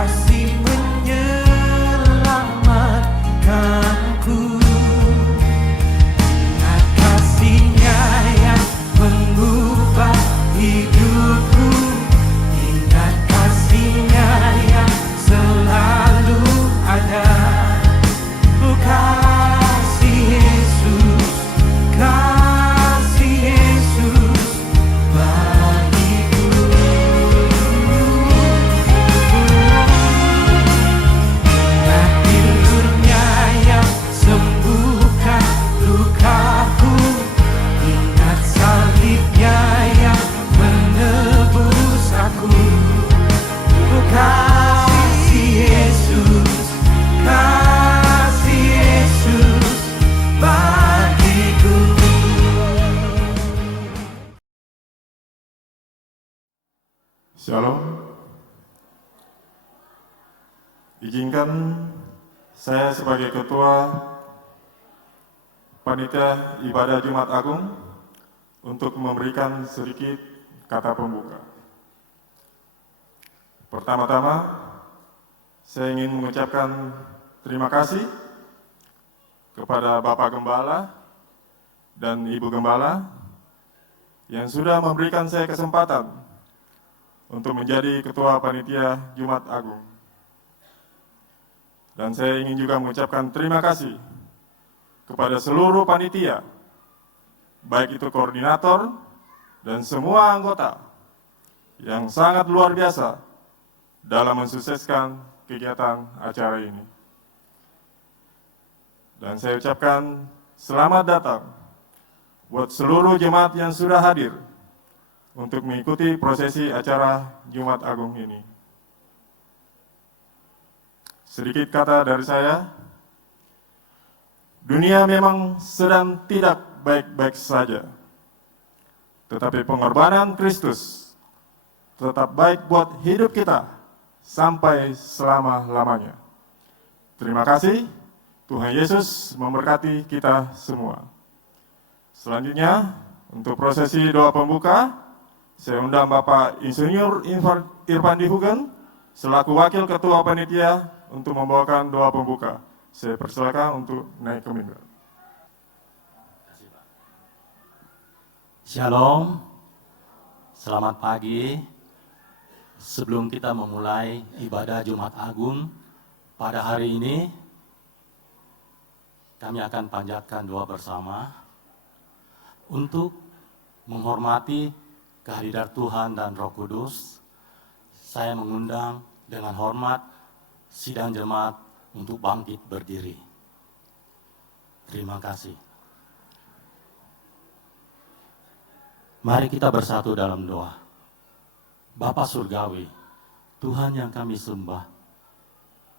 kasih menyelamatkanku. Ingat kasih-Nya yang mengubah hidupku. Ingat kasih-Nya yang selalu ada. Oh, kasih Yesus, kasih Yesus bagiku. Ingat bilur-Nya yang sembuhkan lukaku. Ingat salib-Nya yang menebus aku. Oh, kasih Yesus, kasih Yesus bagiku. Shalom. Izinkan saya sebagai Ketua Panitia Ibadah Jumat Agung untuk memberikan sedikit kata pembuka. Pertama-tama, saya ingin mengucapkan terima kasih kepada Bapak Gembala dan Ibu Gembala yang sudah memberikan saya kesempatan untuk menjadi Ketua Panitia Jumat Agung. Dan saya ingin juga mengucapkan terima kasih kepada seluruh panitia, baik itu koordinator dan semua anggota yang sangat luar biasa dalam mensukseskan kegiatan acara ini. Dan saya ucapkan selamat datang buat seluruh jemaat yang sudah hadir untuk mengikuti prosesi acara Jumat Agung ini. Sedikit kata dari saya, dunia memang sedang tidak baik-baik saja, tetapi pengorbanan Kristus tetap baik buat hidup kita sampai selama-lamanya. Terima kasih, Tuhan Yesus memberkati kita semua. Selanjutnya, untuk prosesi doa pembuka, saya undang Bapak Insinyur Irfan Dihugen selaku Wakil Ketua Panitia untuk membawakan doa pembuka. Saya persilakan untuk naik ke mimbar. Shalom, selamat pagi. Sebelum kita memulai ibadah Jumat Agung pada hari ini, kami akan panjatkan doa bersama untuk menghormati kehadiran Tuhan dan Roh Kudus. Saya mengundang dengan hormat sidang jemaat untuk bangkit berdiri. Terima kasih. Mari kita bersatu dalam doa. Bapa Surgawi, Tuhan yang kami sembah,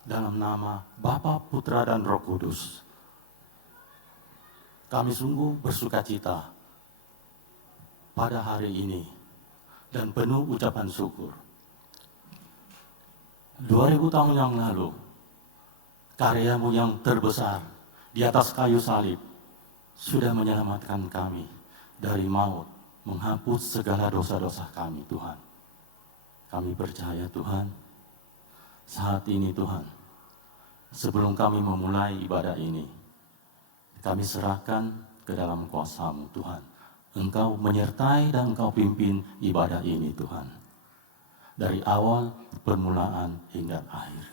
dalam nama Bapa, Putra, dan Roh Kudus, kami sungguh bersukacita pada hari ini dan penuh ucapan syukur. 2000 tahun yang lalu, karyamu yang terbesar di atas kayu salib sudah menyelamatkan kami dari maut, menghapus segala dosa-dosa kami, Tuhan. Kami percaya, Tuhan, saat ini, Tuhan, sebelum kami memulai ibadah ini, kami serahkan ke dalam kuasa-Mu, Tuhan. Engkau menyertai dan Engkau pimpin ibadah ini, Tuhan, dari awal permulaan hingga akhir.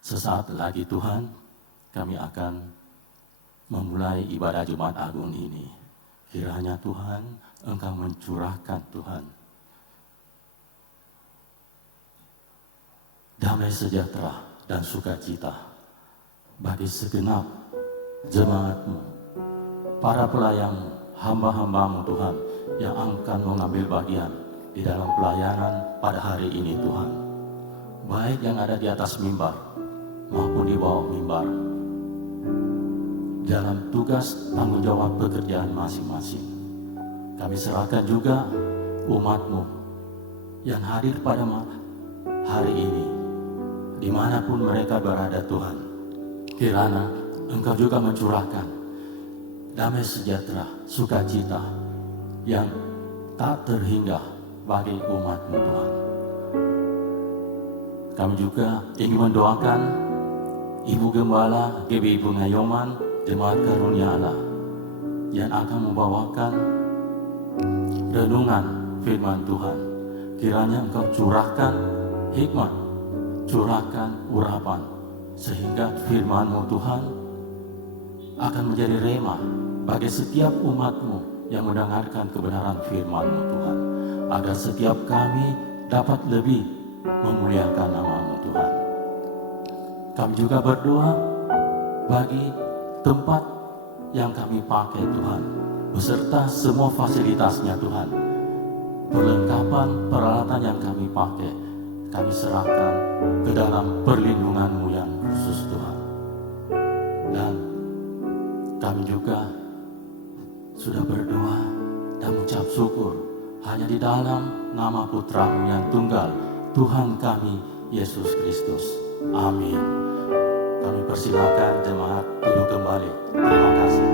Sesaat lagi, Tuhan, kami akan memulai ibadah Jumat Agung ini. Kiranya Tuhan, Engkau mencurahkan, Tuhan, damai sejahtera dan sukacita bagi segenap jemaat-Mu, para pelayan-Mu, hamba-hamba-Mu, Tuhan, yang akan mengambil bagian di dalam pelayanan pada hari ini, Tuhan. Baik yang ada di atas mimbar maupun di bawah mimbar, dalam tugas tanggung jawab pekerjaan masing-masing. Kami serahkan juga umat-Mu yang hadir pada hari ini, dimanapun mereka berada, Tuhan. Kiranya Engkau juga mencurahkan damai sejahtera, sukacita yang tak terhingga bagi umat-Mu, Tuhan. Kami juga ingin mendoakan Ibu Gembala GBI Pengayoman Jemaat Karunia Allah yang akan membawakan renungan firman Tuhan. Kiranya Engkau curahkan hikmat, curahkan urapan, sehingga firman-Mu Tuhan akan menjadi rema bagi setiap umat-Mu yang mendengarkan kebenaran firman-Mu Tuhan, agar setiap kami dapat lebih memuliakan nama-Mu Tuhan. Kami juga berdoa bagi tempat yang kami pakai Tuhan, beserta semua fasilitasnya Tuhan. Perlengkapan peralatan yang kami pakai, kami serahkan ke dalam perlindungan-Mu yang khusus Tuhan. Dan kami juga sudah berdoa dan mengucap syukur hanya di dalam nama Putra-Mu yang tunggal, Tuhan kami Yesus Kristus. Amin. Kami persilakan jemaat duduk kembali. Terima kasih.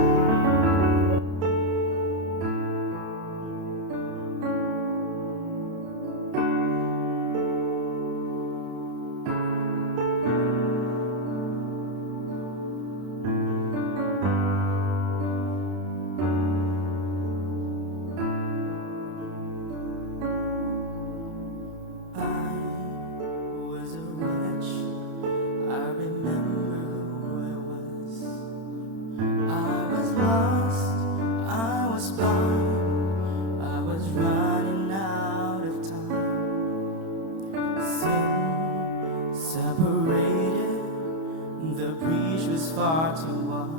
Far too wide,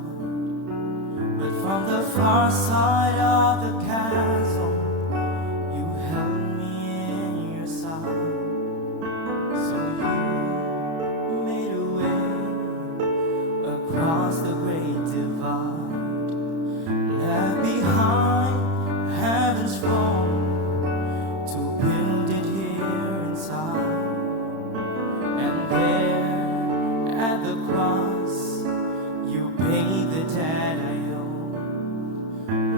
but from the far side of the chasm, you held me in your side. So you made a way across the great divide, left behind heaven's throne to build it here inside. And there at the cross, you paid the debt I owe,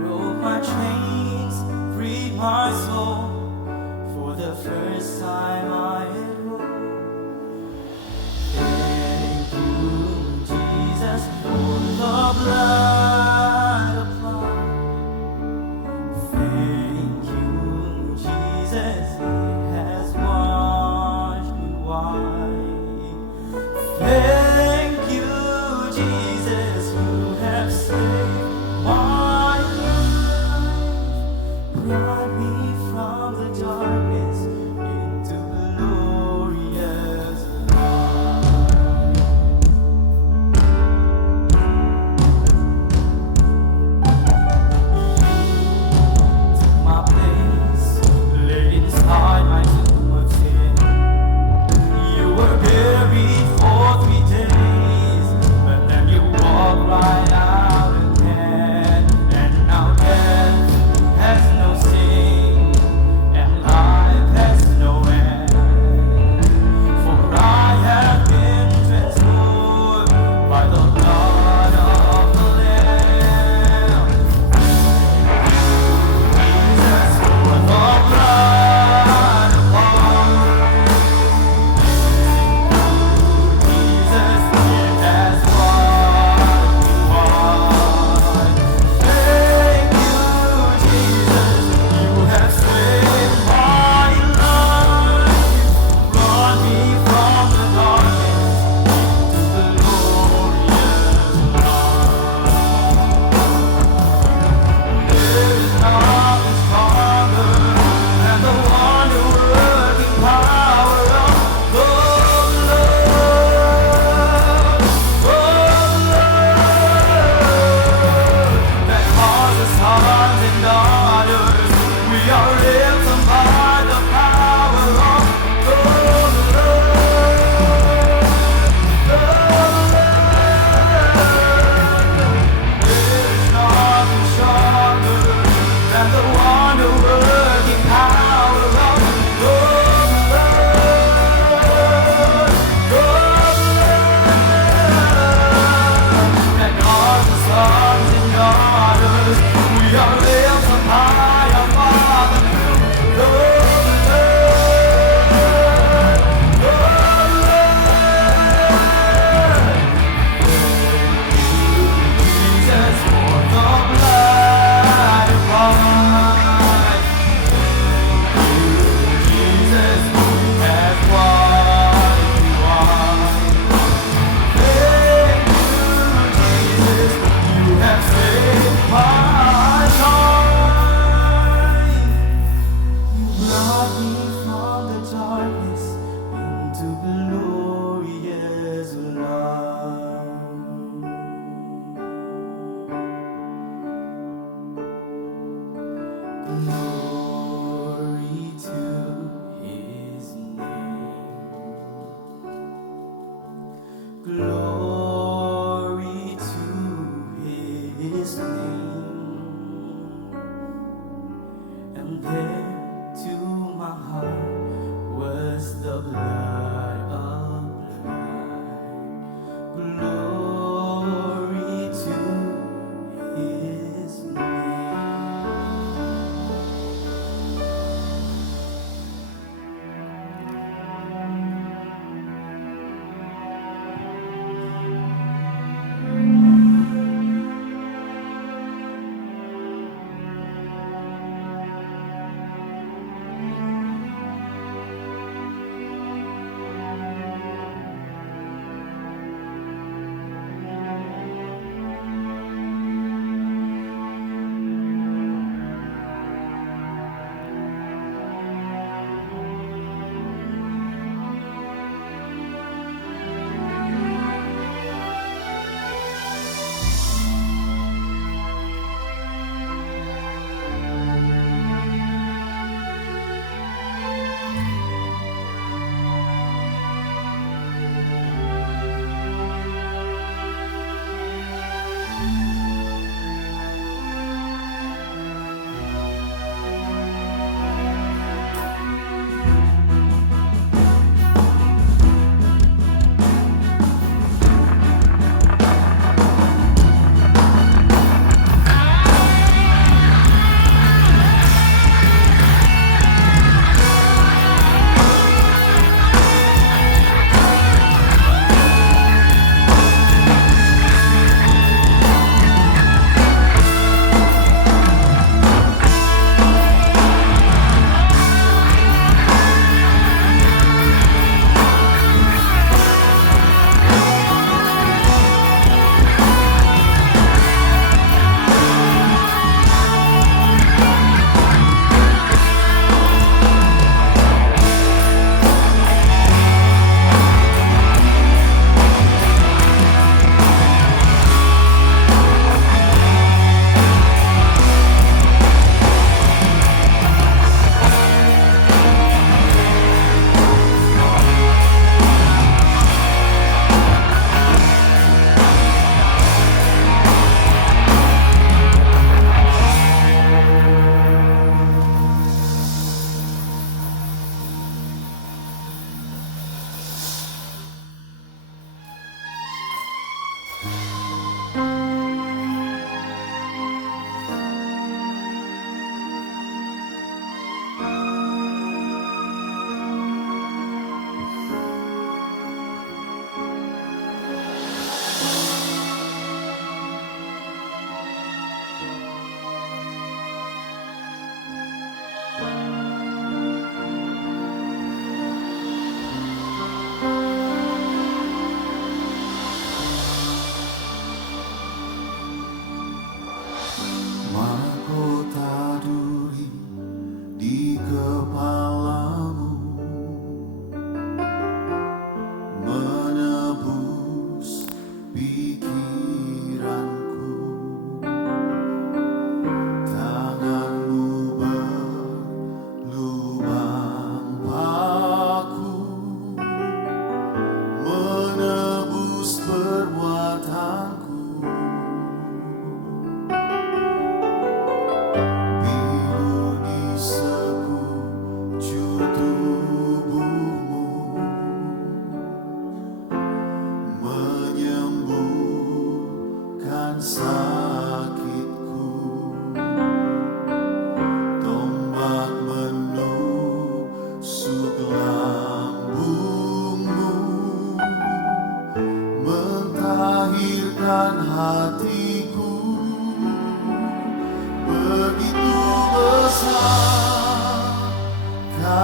broke my chains, freed my soul. For the first time I had hope. Thank you, Jesus, for the blood applied. Thank you, Jesus, it has washed me white. Thank you, Jesus, you have saved my life, brought me from the darkness into glorious light. Took my place, laid inside my tomb of sin. You were buried for 3 days, but then you walked right out again. And now death has no sting, and life has no end. For I have been transformed by the blood of the Lamb. Jesus, for the blood applied. Glory to His name. And there to my heart was the blood of life. Glory to His name.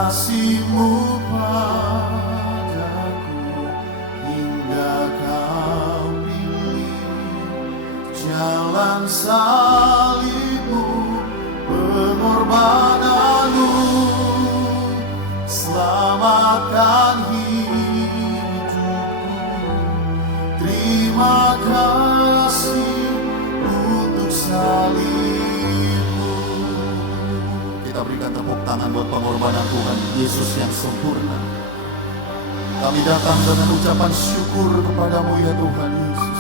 kasih-Mu padaku hingga Kau pilih jalan salib-Mu, pengorbanan-Mu, selamatkan hidupku. Terima kasih untuk salib-Mu. Kita berikan tepuk tangan buat pengorbanan Tuhan Yesus yang sempurna. Kami datang dengan ucapan syukur kepadamu ya Tuhan Yesus.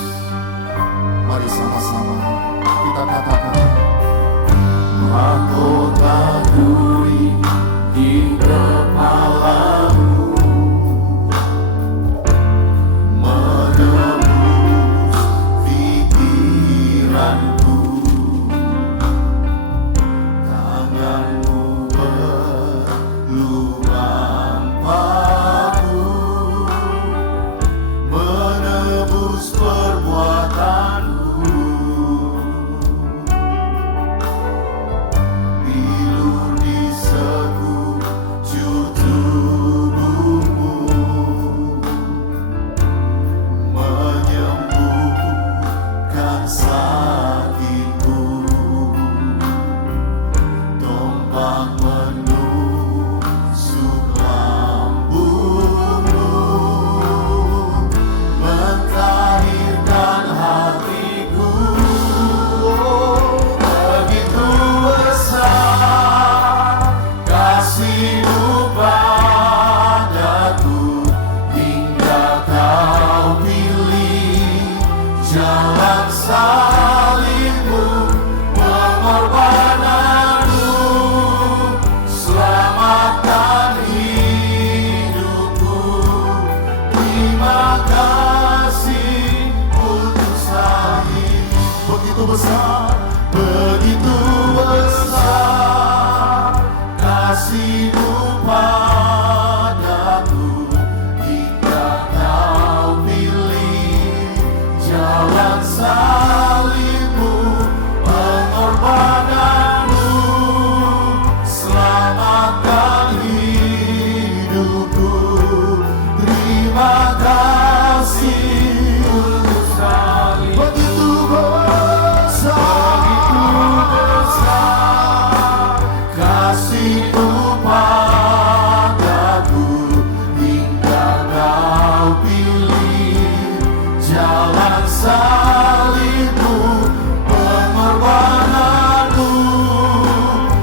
Mari sama-sama kita katakan, mahkota duri di kepalamu, menebus pikiranku, tanganmu berlubang paku, menebus perbuatanku. Bilur di sekujur tubuhmu, menyembuhkan sakitku. Tombak menusuk lambungmu, mentahirkan hatiku. Begitu besar kasih-Mu padaku, hingga Kau pilih jalan salib-Mu, pengorbananmu selamatkan hidupku. Terima kasih untuk salib. Begitu besar, begitu besar kasih-Mu padaku, hingga Kau pilih jalan salib-Mu, pengorbananmu selamatkan hidupku. Terima kasih untuk salib. Begitu besar kasih-Mu padaku, hingga Kau pilih jalan salib-Mu, pengorbananmu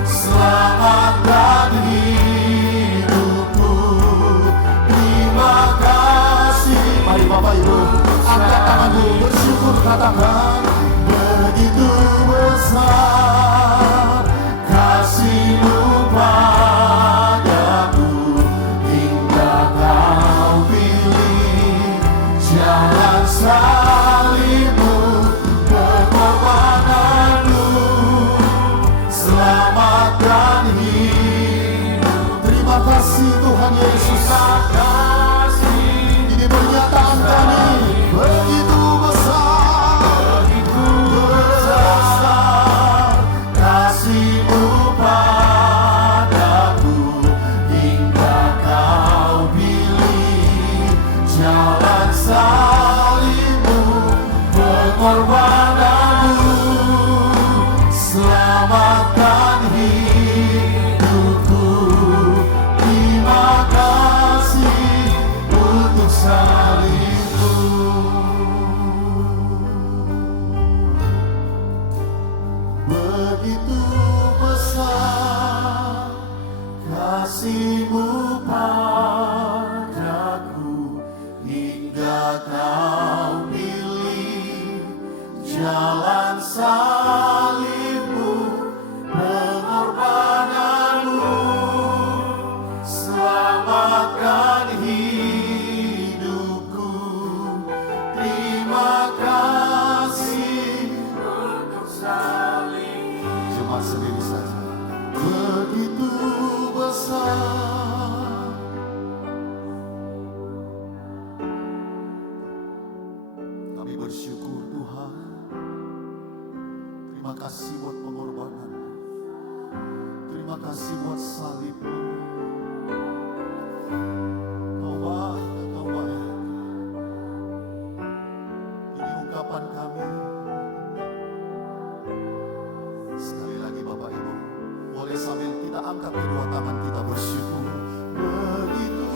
selamatkan hidupku. Terima kasih. Mari Bapak Ibu, angkat tanganmu bersyukur, katakan, begitu besar kasih-Mu padaku, hingga Kau pilih jalan salib-Mu, pengorbananmu selamatkan hidup. Terima kasih Tuhan Yesus. Ini pernyataan kami, begitu besar kasih-Mu padaku, hingga Kau pilih jalan salib-Mu, pengorbananmu selamatkan hidupku. Terima kasih untuk salib-Mu. Begitu besar kasih-Mu padaku, hingga Kau pilih jalan salib-Mu, pengorbananmu selamatkan hidupku. Terima kasih untuk salib. Cuma sendiri saja. Begitu besar. Kami bersyukur Tuhan. Terima kasih buat pengorbanan. Terima kasih buat salib-Mu. Kau baik, Kau baik. Ini ungkapan kami. Sekali lagi Bapak Ibu, boleh sambil kita angkat kedua tangan kita bersyukur. Begitu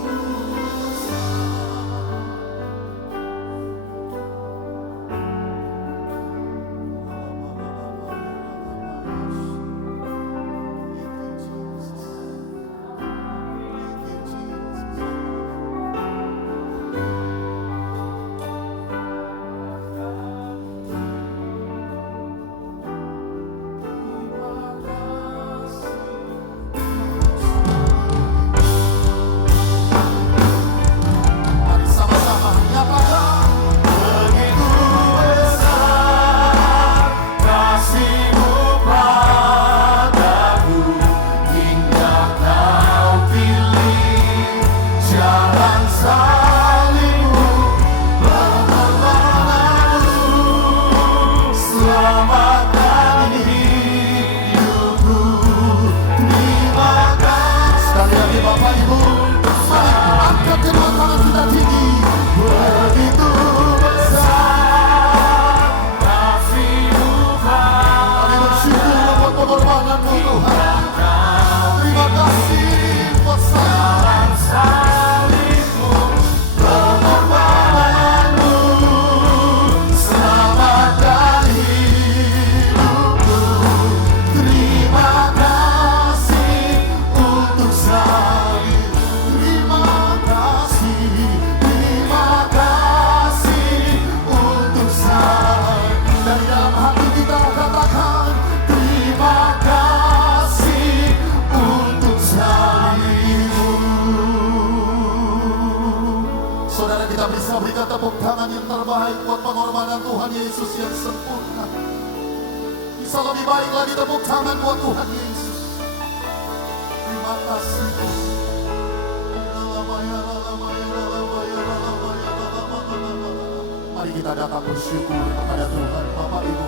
berikan tepuk tangan yang terbaik buat pengorbanan Tuhan Yesus yang sempurna. Bisa lebih baik lagi tepuk tangan buat Tuhan Yesus. Terima kasih. Mari kita datang bersyukur kepada Tuhan Bapak Ibu.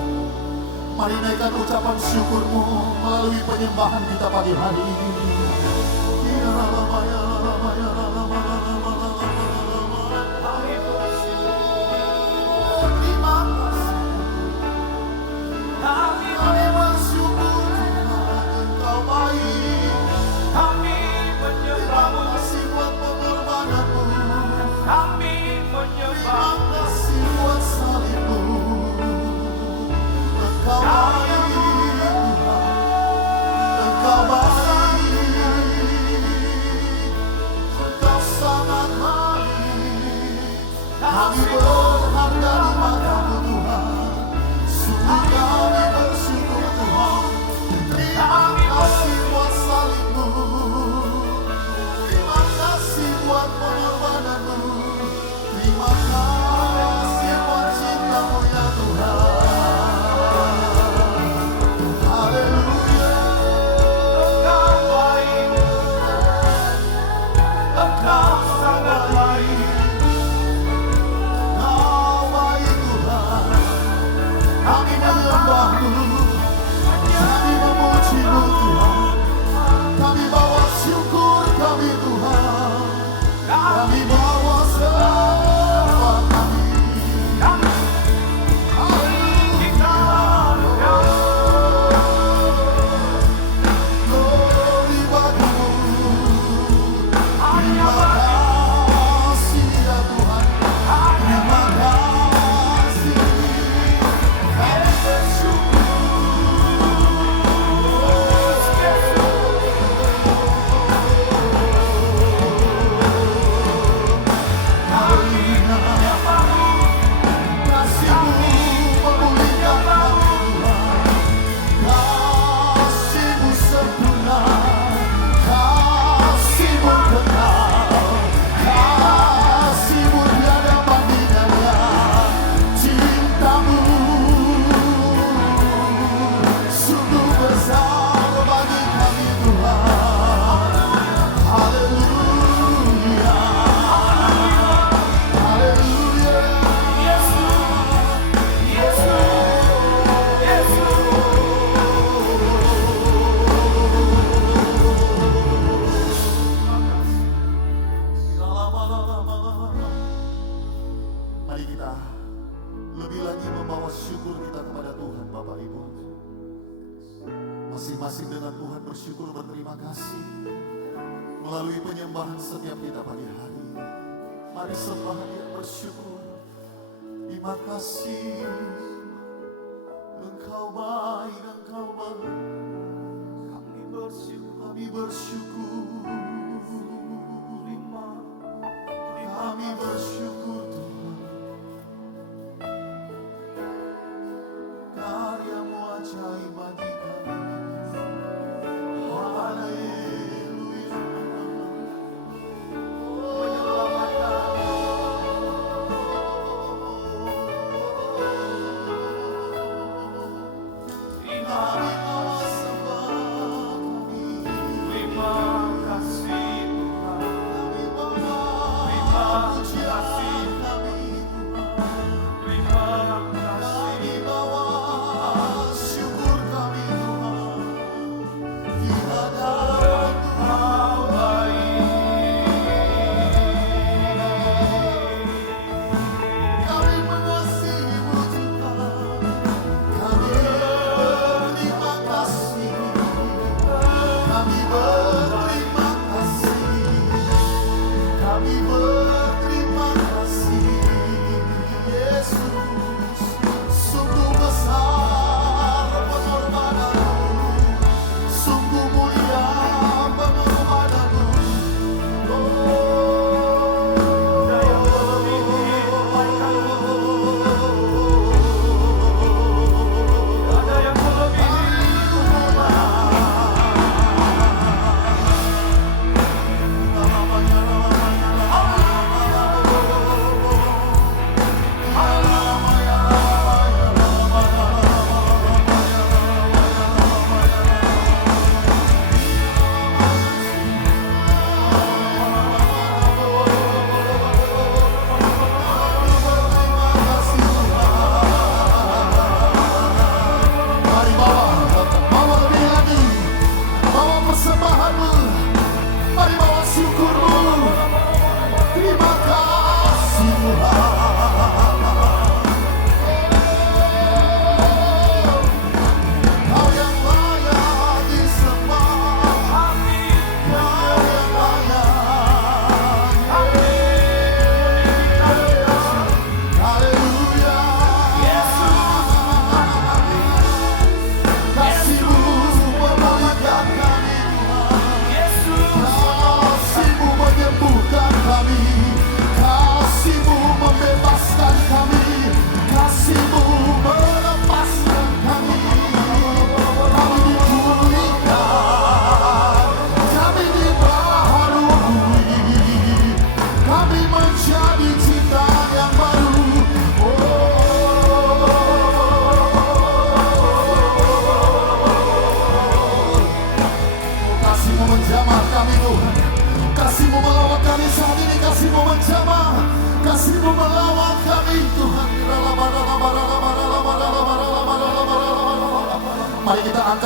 Mari naikkan ucapan syukurmu melalui penyembahan kita pagi hari ini. Kami bersyukur Tuhan, Engkau baik. Kami menyembahmu, Terima kasih buat pengorbananmu. kami Terima menyembahmu. kasih buat salibmu. Engkau baik Tuhan, Engkau baik, Engkau sangat baik. Kami berharga di matamu Tuhan. Sungguh kami bersyukur Tuhan. Terima kasih buat salibmu. Terima kasih buat pengorbananmu. Terima kasih buat cintamu ya Tuhan. Haleluya. Engkau baik, Engkau sangat baik. Kau baik Tuhan. Kami menyembahmu. Kami memujimu Tuhan. Kami bawa syukur kami Tuhan. Kami bawa semua kami. Glory bagamu. Terima kasih ya Tuhan. Terima kasih. Kami bersyukur. Kasih-Mu memulihkan kami Tuhan. Kasih-Mu sempurna. Kasih-Mu kekal. Kasih-Mu tiada bandingannya. Cinta-Mu sungguh besar bagi kami Tuhan. Haleluya. Haleluya. Mari kita lebih lagi membawa syukur kita kepada Tuhan Bapak Ibu. Masing-masing dengan Tuhan bersyukur berterima kasih melalui penyembahan setiap kita pagi hari. Mari sembah Dia bersyukur. Terima kasih. Engkau baik, Engkau baik. Kami bersyukur, Kami bersyukur. terima Kami bersyukur Tuhan. Karya-Mu ajaib bagi kami. Haleluya. menyelamatkan.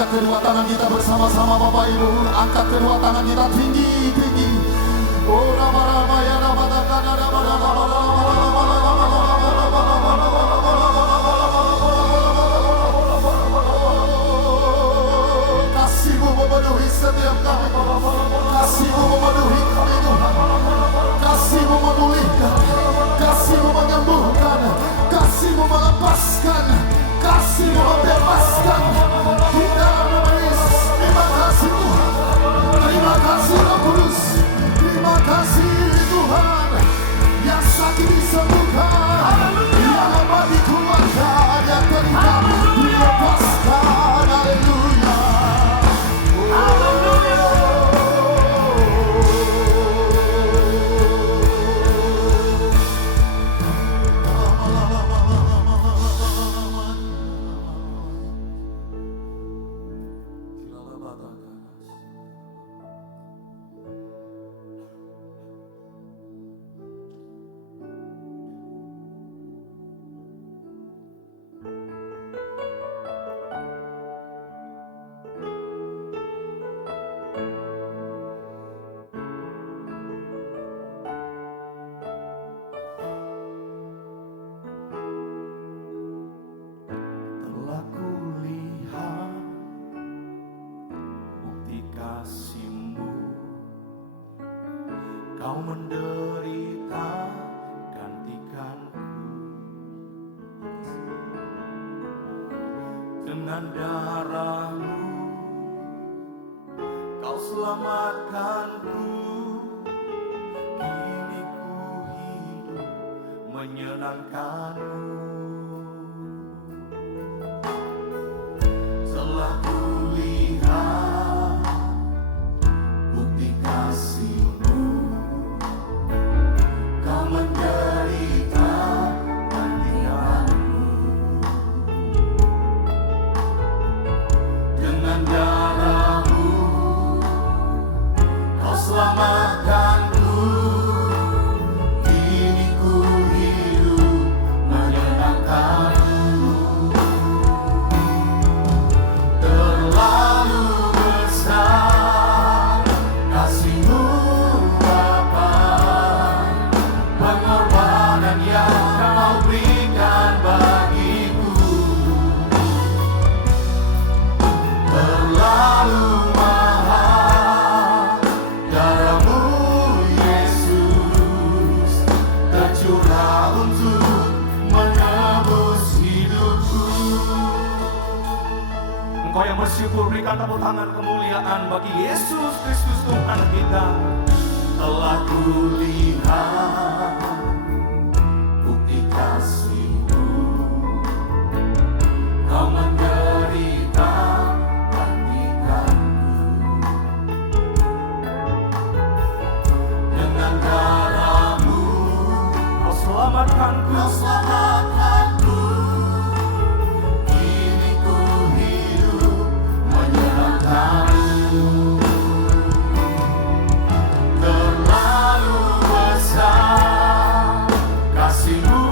Angkat kedua tangan kita bersama-sama Bapak Ibu. Angkat kedua tangan kita tinggi-tinggi. Oh rama-rama ya rama-rama kasih-Mu memenuhi setiap kami. Kasih-Mu memenuhi kami Tuhan. Kasih-Mu memulihkan. Kasih-Mu menyembuhkan. Kasih-Mu melepaskan. Kasih-Mu membebaskan. Di dalam nama Yesus. Terima kasih Tuhan. Terima kasih Roh Kudus. Terima kasih Tuhan. Yang sakit disembuhkan. Yang lemah dikuatkan. Yang terikat dilepaskan. Haleluya. Telah kulihat bukti kasih-Mu, Kau menderita gantikanku. Dengan darah-Mu Kau selamatkanku. Kini ku hidup menyenangkan-Mu. Telah kulihat bukti kasih-Mu, Kau menderita gantikanku. Dengan darah-Mu Kau selamatkanku. Kini ku hidup menyenangkan-Mu. Terlalu besar kasih-Mu Bapa, pengorbanan yang Kau berikan bagiku. Terlalu mahal darah-Mu Yesus, tercurah untuk menebus hidupku. Engkau yang bersyukur, berikan tepuk tangan kemuliaan bagi Yesus Kristus Tuhan kita. Telah kulihat bukti kasih-Mu, Kau menderita gantikanku. Dengan darah-Mu Kau selamatkanku. Kini ku hidup menyenangkan-Mu. Terlalu besar kasih-Mu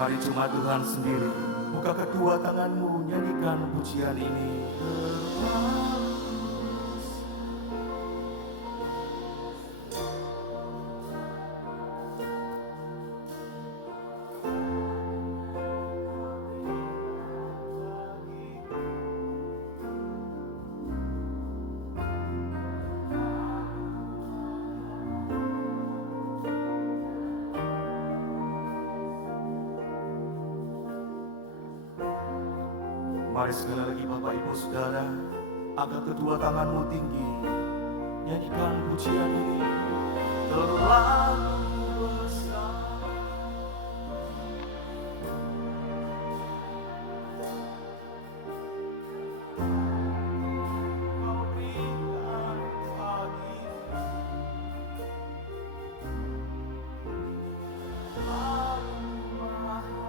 Mari cuma Tuhan sendiri. Buka kedua tanganmu, nyanyikan pujian ini. Mari sekali lagi Bapak Ibu Saudara, angkat kedua tanganmu tinggi, nyanyikan pujian ini. Terlalu besar, Kau berikan bagiku. Terlalu mahal.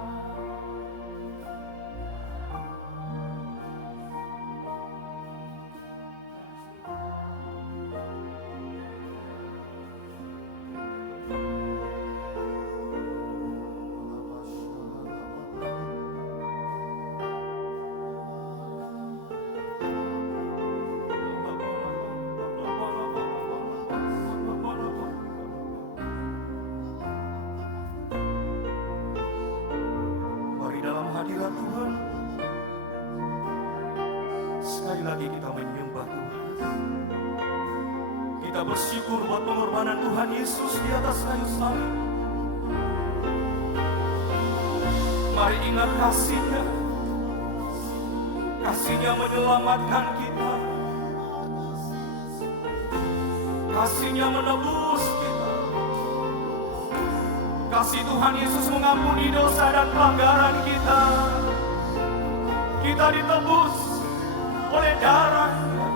Mari dalam hadirat Tuhan, sekali lagi kita menyembah Tuhan. Kita bersyukur buat pengorbanan Tuhan Yesus di atas kayu salib. Mari ingat kasih-Nya. Kasih-Nya menyelamatkan kita. Kasih-Nya menebus kita. Kasih Tuhan Yesus mengampuni dosa dan pelanggaran kita. Kita ditebus oleh darah-Nya.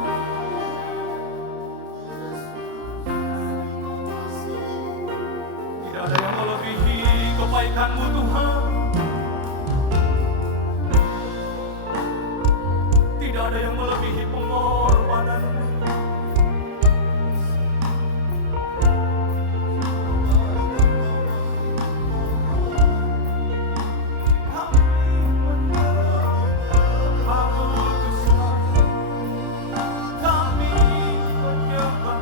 Tidak ada yang melebihi kebaikan-Mu Tuhan. Tidak ada yang melebihi pengorbanan-Mu. Kami menyembah.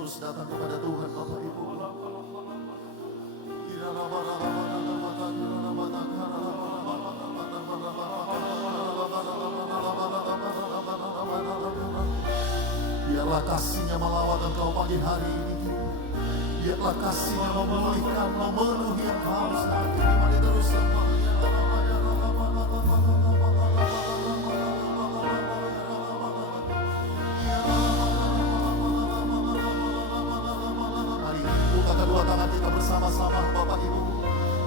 terus datang kepada Tuhan Bapak Ibu. Biarlah kasih-Nya melawat engkau pagi hari ini. Biarlah kasih-Nya memulihkan, memenuhi engkau saat ini. Mari terus sembah. Mari buka kedua tangan kita bersama-sama Bapak Ibu.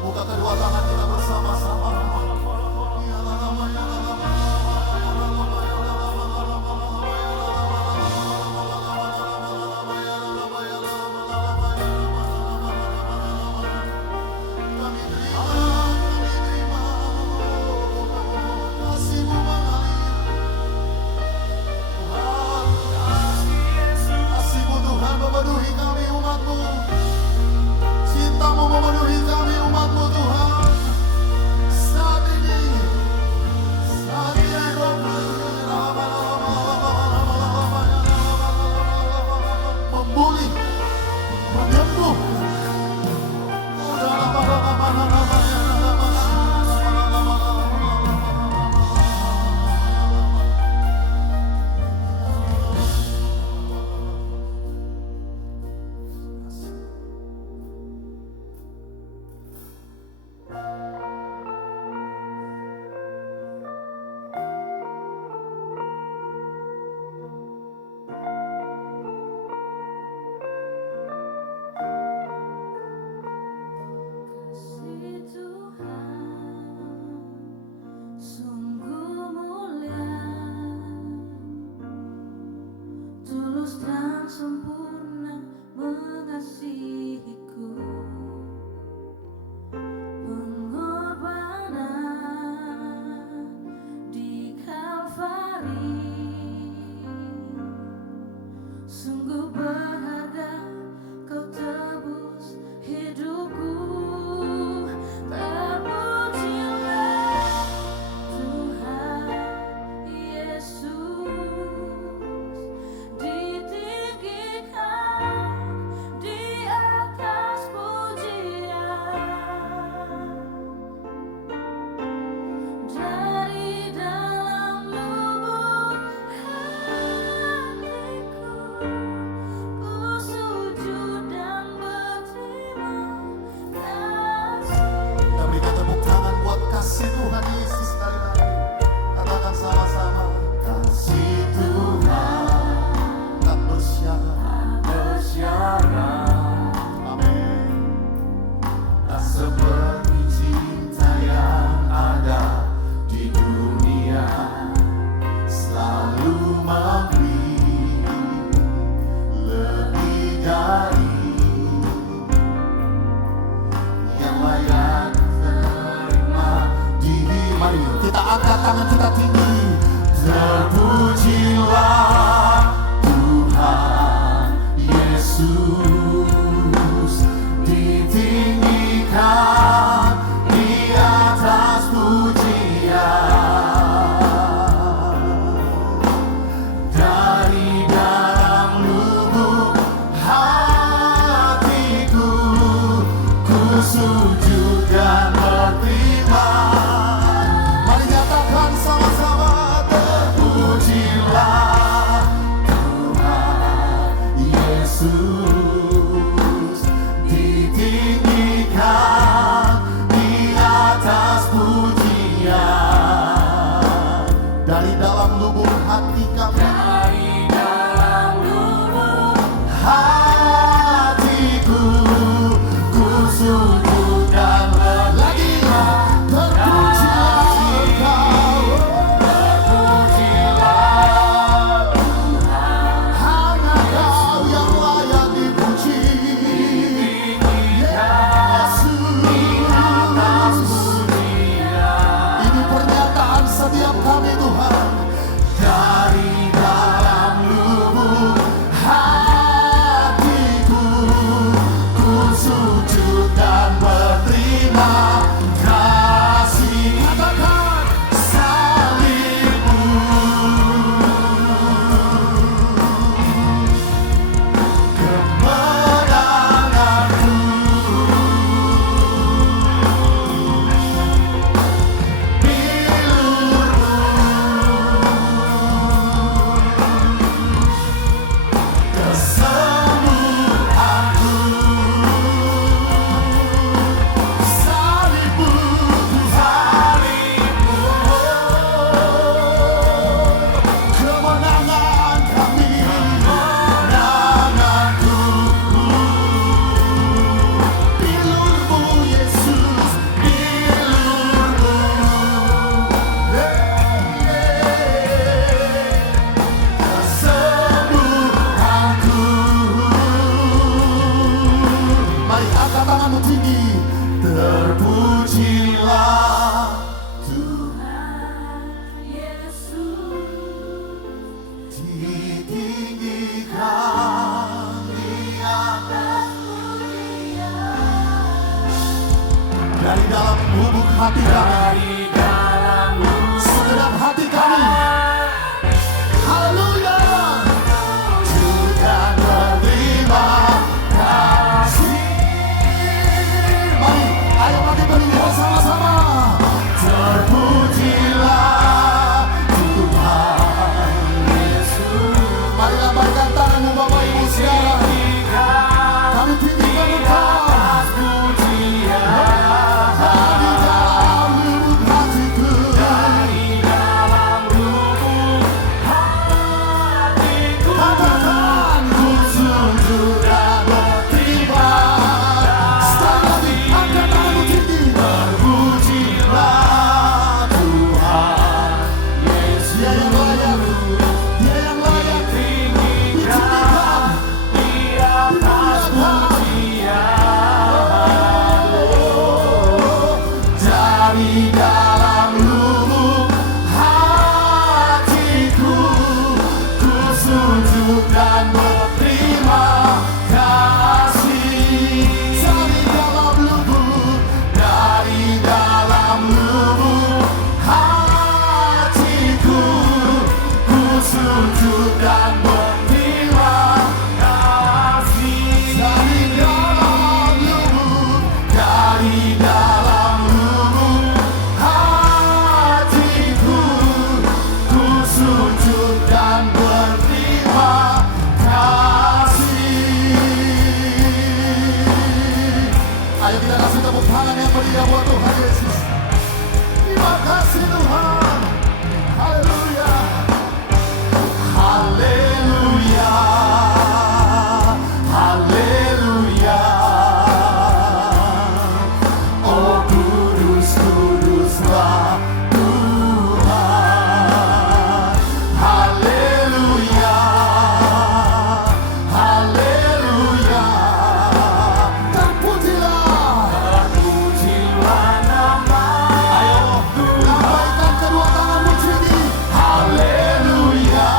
Buka kedua tangan kita bersama-sama. Sujud dan berterima. Mari nyatakan sama-sama. dari dalam lubuk hati kami, segenap hati kami. Haleluya. Sudah menerima kasih. Mari, ayo mari bernyanyi bersama-sama. Terpujilah Tuhan Yesus. Mari lambaikan tanganmu Bapak Ibu saudara. Kami tinggikan Engkau. Dari dalam lubuk hatiku, katakan ku sujud dan berterima. Sekali lagi, angkat tanganmu tinggi. Terpujilah Tuhan Yesus. Dia yang layak, Dia yang layak ditinggikan, dimuliakan. Dari dalam lubuk hatiku, ku sujud dan berterima kasih. Dari dalam lubuk hatiku, ku sujud dan berterima kasih. Dari dalam lubuk hatiku, ku sujud dan berterima kasih. Ayo kita kasih tepuk tangan yang meriah buat Tuhan Yesus. Terima kasih Tuhan. Haleluya. Haleluya. Haleluya. Oh kudus, kuduslah Tuhan. Haleluya. Haleluya. Terpujilah nama. Ayo lambaikan kedua tanganmu tinggi. Haleluya.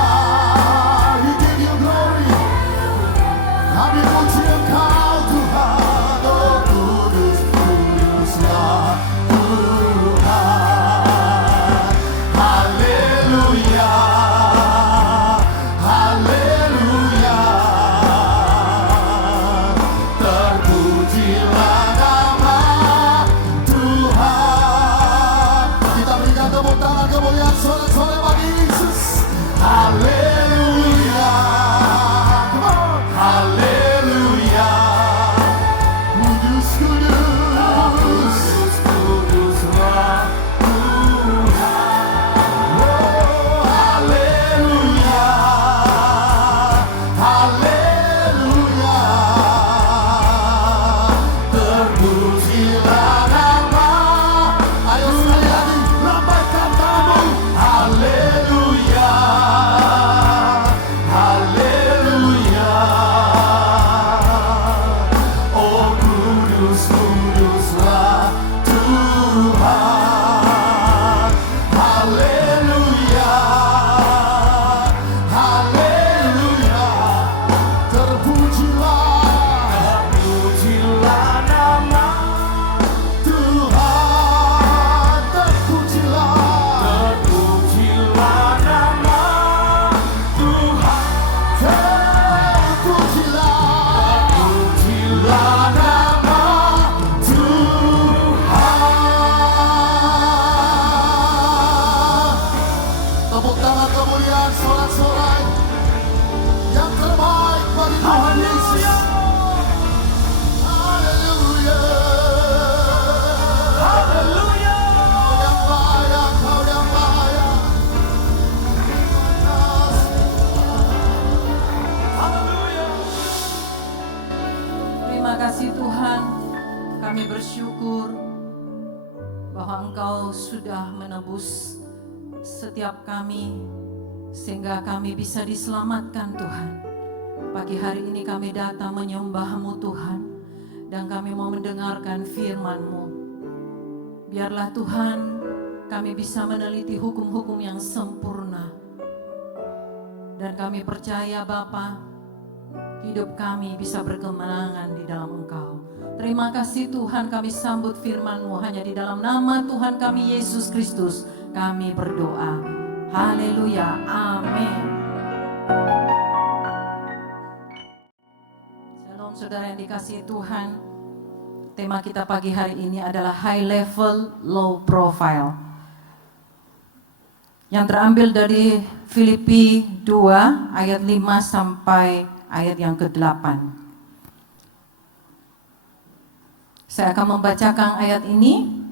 We give you glory. Kami puji Engkau Tuhan. Oh kudus, kuduslah Tuhan. Haleluya. Haleluya. Terpujilah nama Tuhan. Kita berikan tepuk tangan kemuliaan sorak-sorai bagi Yesus. Haleluya. Come on. Haleluya. Kudus, kudus, kuduslah Tuhan. Oh, haleluya. Haleluya. Terpujilah nama. Ayo sekali lagi lambaikan tanganmu. Haleluya. Haleluya. Oh kudus, kuduslah Tuhan. Haleluya. Haleluya. Terpujilah nama Tuhan. Terpujilah nama Tuhan. Terpujilah nama Tuhan. Tepuk tangan kemuliaan sorak-sorai yang terbaik bagi Tuhan Yesus. Haleluya. Haleluya. Kau yang layak, Kau yang layak. Terima kasih Tuhan, kami bersyukur bahwa Engkau sudah menebus setiap kami sehingga kami bisa diselamatkan Tuhan. Pagi hari ini kami datang menyembah-Mu Tuhan dan kami mau mendengarkan firman-Mu. Biarlah Tuhan kami bisa meneliti hukum-hukum yang sempurna. Dan kami percaya Bapa, hidup kami bisa berkemenangan di dalam Engkau. Terima kasih Tuhan, kami sambut firman-Mu hanya di dalam nama Tuhan kami Yesus Kristus. Kami berdoa. Haleluya. Amin. Shalom saudara yang dikasihi Tuhan. Tema kita pagi hari ini adalah high level, low profile. Yang terambil dari Filipi 2 ayat 5 sampai ayat yang ke-8. Saya akan membacakan ayat ini.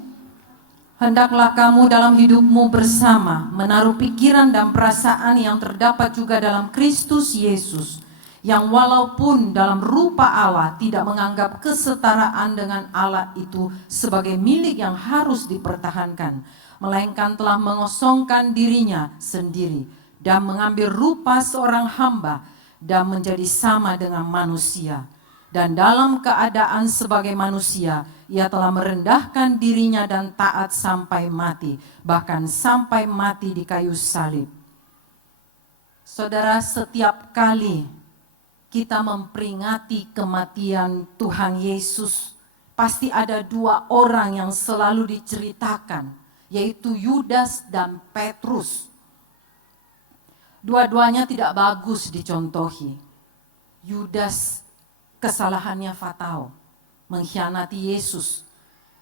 Hendaklah kamu dalam hidupmu bersama menaruh pikiran dan perasaan yang terdapat juga dalam Kristus Yesus, yang walaupun dalam rupa Allah tidak menganggap kesetaraan dengan Allah itu sebagai milik yang harus dipertahankan, melainkan telah mengosongkan dirinya sendiri dan mengambil rupa seorang hamba dan menjadi sama dengan manusia. Dan dalam keadaan sebagai manusia, ia telah merendahkan dirinya dan taat sampai mati, bahkan sampai mati di kayu salib. Saudara, setiap kali kita memperingati kematian Tuhan Yesus, pasti ada dua orang yang selalu diceritakan, yaitu Yudas dan Petrus. Dua-duanya tidak bagus dicontohi. Yudas kesalahannya fatal, mengkhianati Yesus,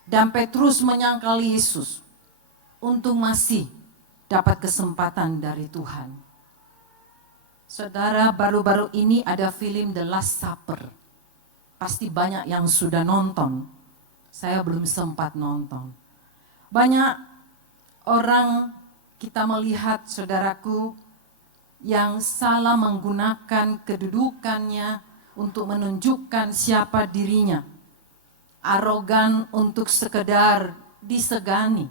dan Petrus menyangkal Yesus untuk masih dapat kesempatan dari Tuhan. Saudara, baru-baru ini ada film The Last Supper. Pasti banyak yang sudah nonton. Saya belum sempat nonton. Banyak orang kita melihat, saudaraku, yang salah menggunakan kedudukannya untuk menunjukkan siapa dirinya. Arogan untuk sekedar disegani.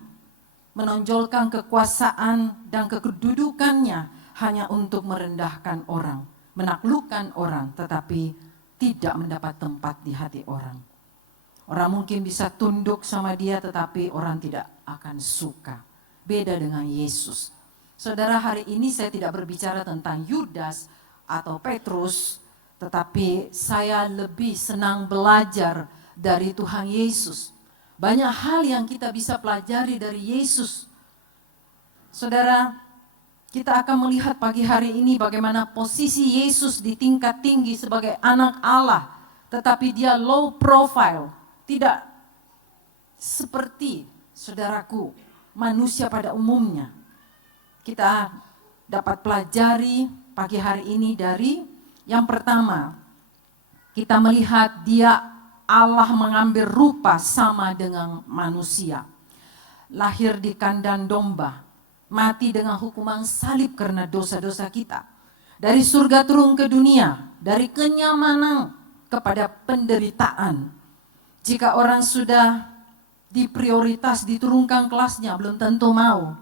Menonjolkan kekuasaan dan kedudukannya hanya untuk merendahkan orang, menaklukkan orang, tetapi tidak mendapat tempat di hati orang. Orang mungkin bisa tunduk sama dia, tetapi orang tidak akan suka. Beda dengan Yesus. Saudara, hari ini saya tidak berbicara tentang Yudas atau Petrus, tetapi saya lebih senang belajar dari Tuhan Yesus. Banyak hal yang kita bisa pelajari dari Yesus. Saudara, kita akan melihat pagi hari ini bagaimana posisi Yesus di tingkat tinggi sebagai anak Allah, tetapi dia low profile, tidak seperti saudaraku, manusia pada umumnya. Kita dapat pelajari pagi hari ini dari yang pertama, kita melihat dia Allah mengambil rupa sama dengan manusia. Lahir di kandang domba, mati dengan hukuman salib karena dosa-dosa kita. Dari surga turun ke dunia, dari kenyamanan kepada penderitaan. Jika orang sudah diprioritas, diturunkan kelasnya, belum tentu mau.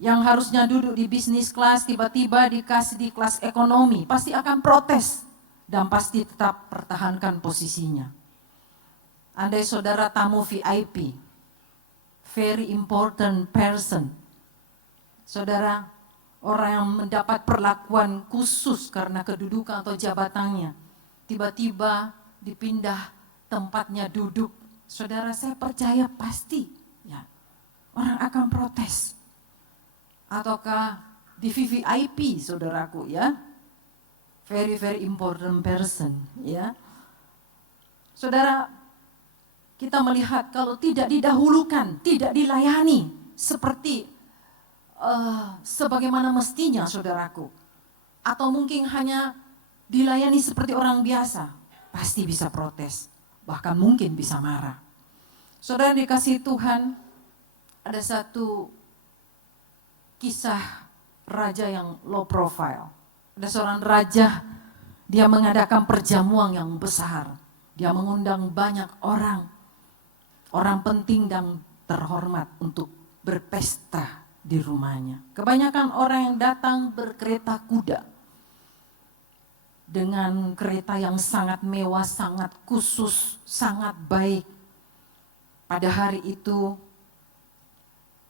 Yang harusnya duduk di bisnis kelas, tiba-tiba dikasih di kelas ekonomi, pasti akan protes dan pasti tetap pertahankan posisinya. Andai saudara tamu VIP, very important person, saudara, orang yang mendapat perlakuan khusus karena kedudukan atau jabatannya, tiba-tiba dipindah tempatnya duduk. Saudara, saya percaya pasti ya, orang akan protes. Ataukah di VVIP, saudaraku ya, very very important person ya. Saudara, kita melihat kalau tidak didahulukan, tidak dilayani seperti sebagaimana mestinya, saudaraku, atau mungkin hanya dilayani seperti orang biasa, pasti bisa protes, bahkan mungkin bisa marah. Saudara dikasihi Tuhan, ada satu kisah raja yang low profile. Ada seorang raja, dia mengadakan perjamuan yang besar. Dia mengundang banyak orang penting dan terhormat untuk berpesta di rumahnya. Kebanyakan orang yang datang berkereta kuda. Dengan kereta yang sangat mewah, sangat khusus, sangat baik. Pada hari itu,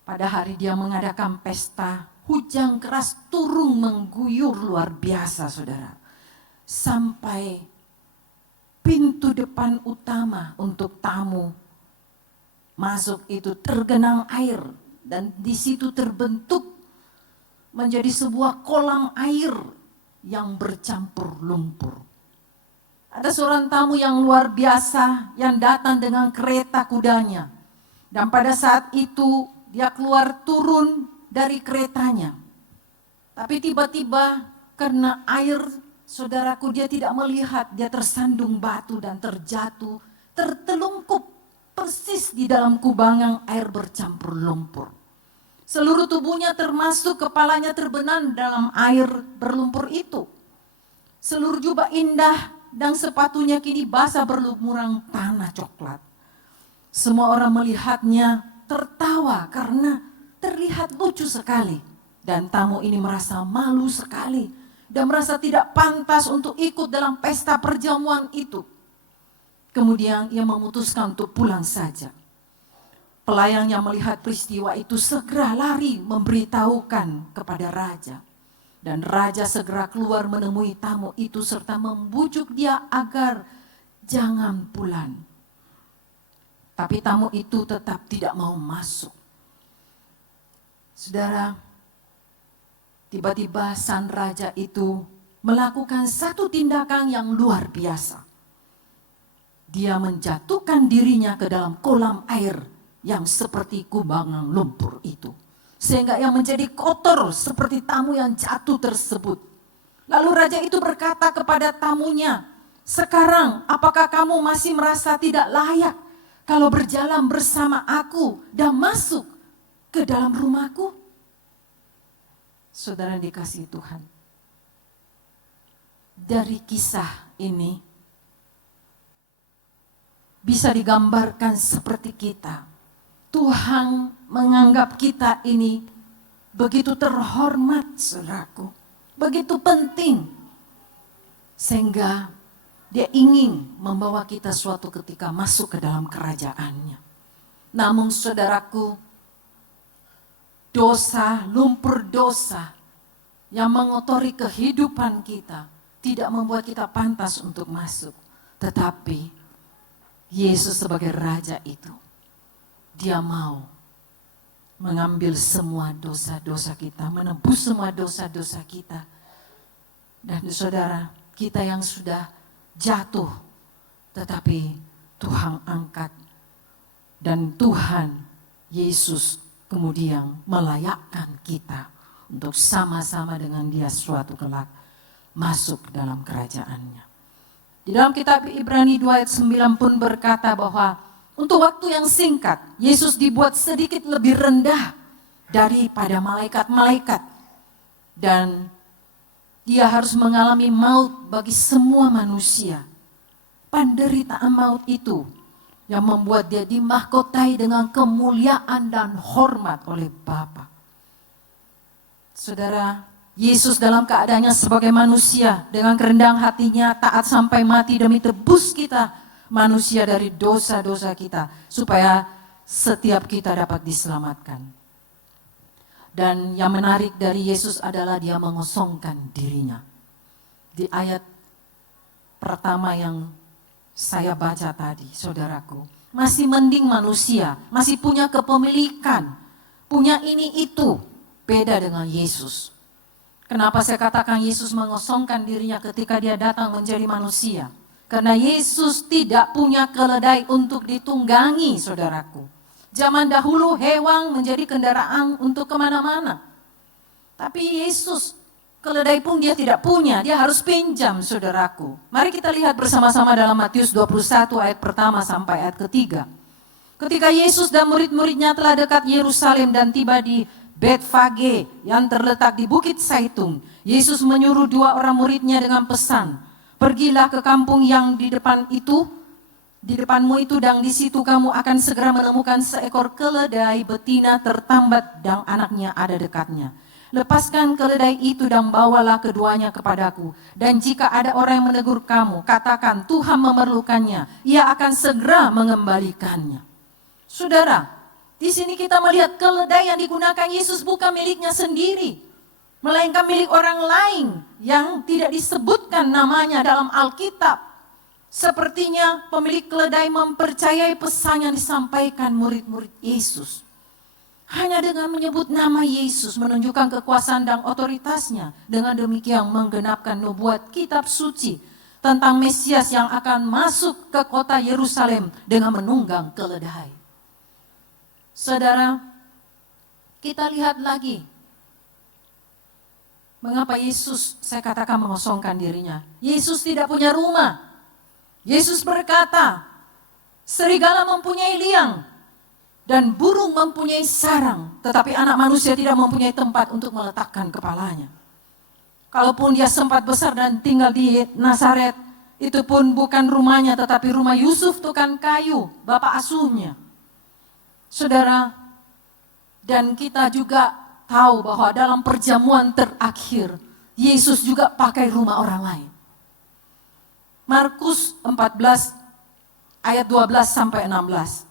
pada hari dia mengadakan pesta, hujan keras turun mengguyur luar biasa, saudara. sampai pintu depan utama untuk tamu masuk itu tergenang air, dan di situ terbentuk menjadi sebuah kolam air yang bercampur lumpur. Ada seorang tamu yang luar biasa yang datang dengan kereta kudanya, dan pada saat itu dia keluar turun dari keretanya. Tapi tiba-tiba karena air, saudaraku, dia tidak melihat, dia tersandung batu dan terjatuh, tertelungkup persis di dalam kubangan air bercampur lumpur. Seluruh tubuhnya termasuk kepalanya terbenam dalam air berlumpur itu. Seluruh jubah indah dan sepatunya kini basah berlumuran tanah coklat. Semua orang melihatnya tertawa karena terlihat lucu sekali. Dan tamu ini merasa malu sekali dan merasa tidak pantas untuk ikut dalam pesta perjamuan itu. Kemudian ia memutuskan untuk pulang saja. Pelayan yang melihat peristiwa itu segera lari memberitahukan kepada raja. Dan raja segera keluar menemui tamu itu serta membujuk dia agar jangan pulang. Tapi tamu itu tetap tidak mau masuk. Saudara, tiba-tiba sang raja itu melakukan satu tindakan yang luar biasa. Dia menjatuhkan dirinya ke dalam kolam air yang seperti kubangan lumpur itu. Sehingga yang menjadi kotor seperti tamu yang jatuh tersebut. Lalu raja itu berkata kepada tamunya, "Sekarang apakah kamu masih merasa tidak layak kalau berjalan bersama aku dan masuk ke dalam rumahku?" Saudara dikasihi Tuhan, dari kisah ini bisa digambarkan seperti kita. Tuhan menganggap kita ini begitu terhormat, saudaraku, begitu penting, sehingga dia ingin membawa kita suatu ketika masuk ke dalam kerajaannya. Namun saudaraku, dosa, lumpur dosa yang mengotori kehidupan kita tidak membuat kita pantas untuk masuk. Tetapi Yesus sebagai Raja itu, dia mau mengambil semua dosa-dosa kita, menebus semua dosa-dosa kita. Dan saudara, kita yang sudah jatuh, tetapi Tuhan angkat. Dan Tuhan Yesus kemudian melayakkan kita untuk sama-sama dengan dia suatu kelak masuk dalam kerajaannya. Di dalam kitab Ibrani 2 ayat 9 pun berkata bahwa untuk waktu yang singkat, Yesus dibuat sedikit lebih rendah daripada malaikat-malaikat. Dan dia harus mengalami maut bagi semua manusia. Penderitaan maut itu yang membuat dia dimahkotai dengan kemuliaan dan hormat oleh Bapa. Saudara, Yesus dalam keadaannya sebagai manusia dengan kerendahan hatinya taat sampai mati demi tebus kita manusia dari dosa-dosa kita supaya setiap kita dapat diselamatkan. Dan yang menarik dari Yesus adalah dia mengosongkan dirinya. Di ayat pertama yang saya baca tadi, saudaraku, masih mending manusia, masih punya kepemilikan, punya ini itu, beda dengan Yesus. Kenapa saya katakan Yesus mengosongkan dirinya ketika dia datang menjadi manusia? Karena Yesus tidak punya keledai untuk ditunggangi, saudaraku. Zaman dahulu hewan menjadi kendaraan untuk kemana-mana. Tapi Yesus, keledai pun dia tidak punya, dia harus pinjam, saudaraku. Mari kita lihat bersama-sama dalam Matius 21 ayat pertama sampai ayat ketiga. Ketika Yesus dan murid-muridnya telah dekat Yerusalem dan tiba di Betfage yang terletak di Bukit Zaitun, Yesus menyuruh 2 orang muridnya dengan pesan, "Pergilah ke kampung yang di depanmu itu dan di situ kamu akan segera menemukan seekor keledai betina tertambat dan anaknya ada dekatnya. Lepaskan keledai itu dan bawalah keduanya kepadaku. Dan jika ada orang yang menegur kamu, katakan Tuhan memerlukannya, ia akan segera mengembalikannya." Saudara, di sini kita melihat keledai yang digunakan Yesus bukan miliknya sendiri. melainkan milik orang lain yang tidak disebutkan namanya dalam Alkitab. Sepertinya pemilik keledai mempercayai pesan yang disampaikan murid-murid Yesus. Hanya dengan menyebut nama Yesus menunjukkan kekuasaan dan otoritasnya. Dengan demikian menggenapkan nubuat kitab suci tentang Mesias yang akan masuk ke kota Yerusalem dengan menunggang keledai. Saudara, kita lihat lagi. Mengapa Yesus, saya katakan, mengosongkan dirinya. Yesus tidak punya rumah. Yesus berkata, serigala mempunyai liang dan burung mempunyai sarang, tetapi anak manusia tidak mempunyai tempat untuk meletakkan kepalanya. Kalaupun dia sempat besar dan tinggal di Nazaret, itu pun bukan rumahnya, tetapi rumah Yusuf tukang kayu, bapak asuhnya. Saudara, dan kita juga tahu bahwa dalam perjamuan terakhir, Yesus juga pakai rumah orang lain. Markus 14 ayat 12 sampai 16.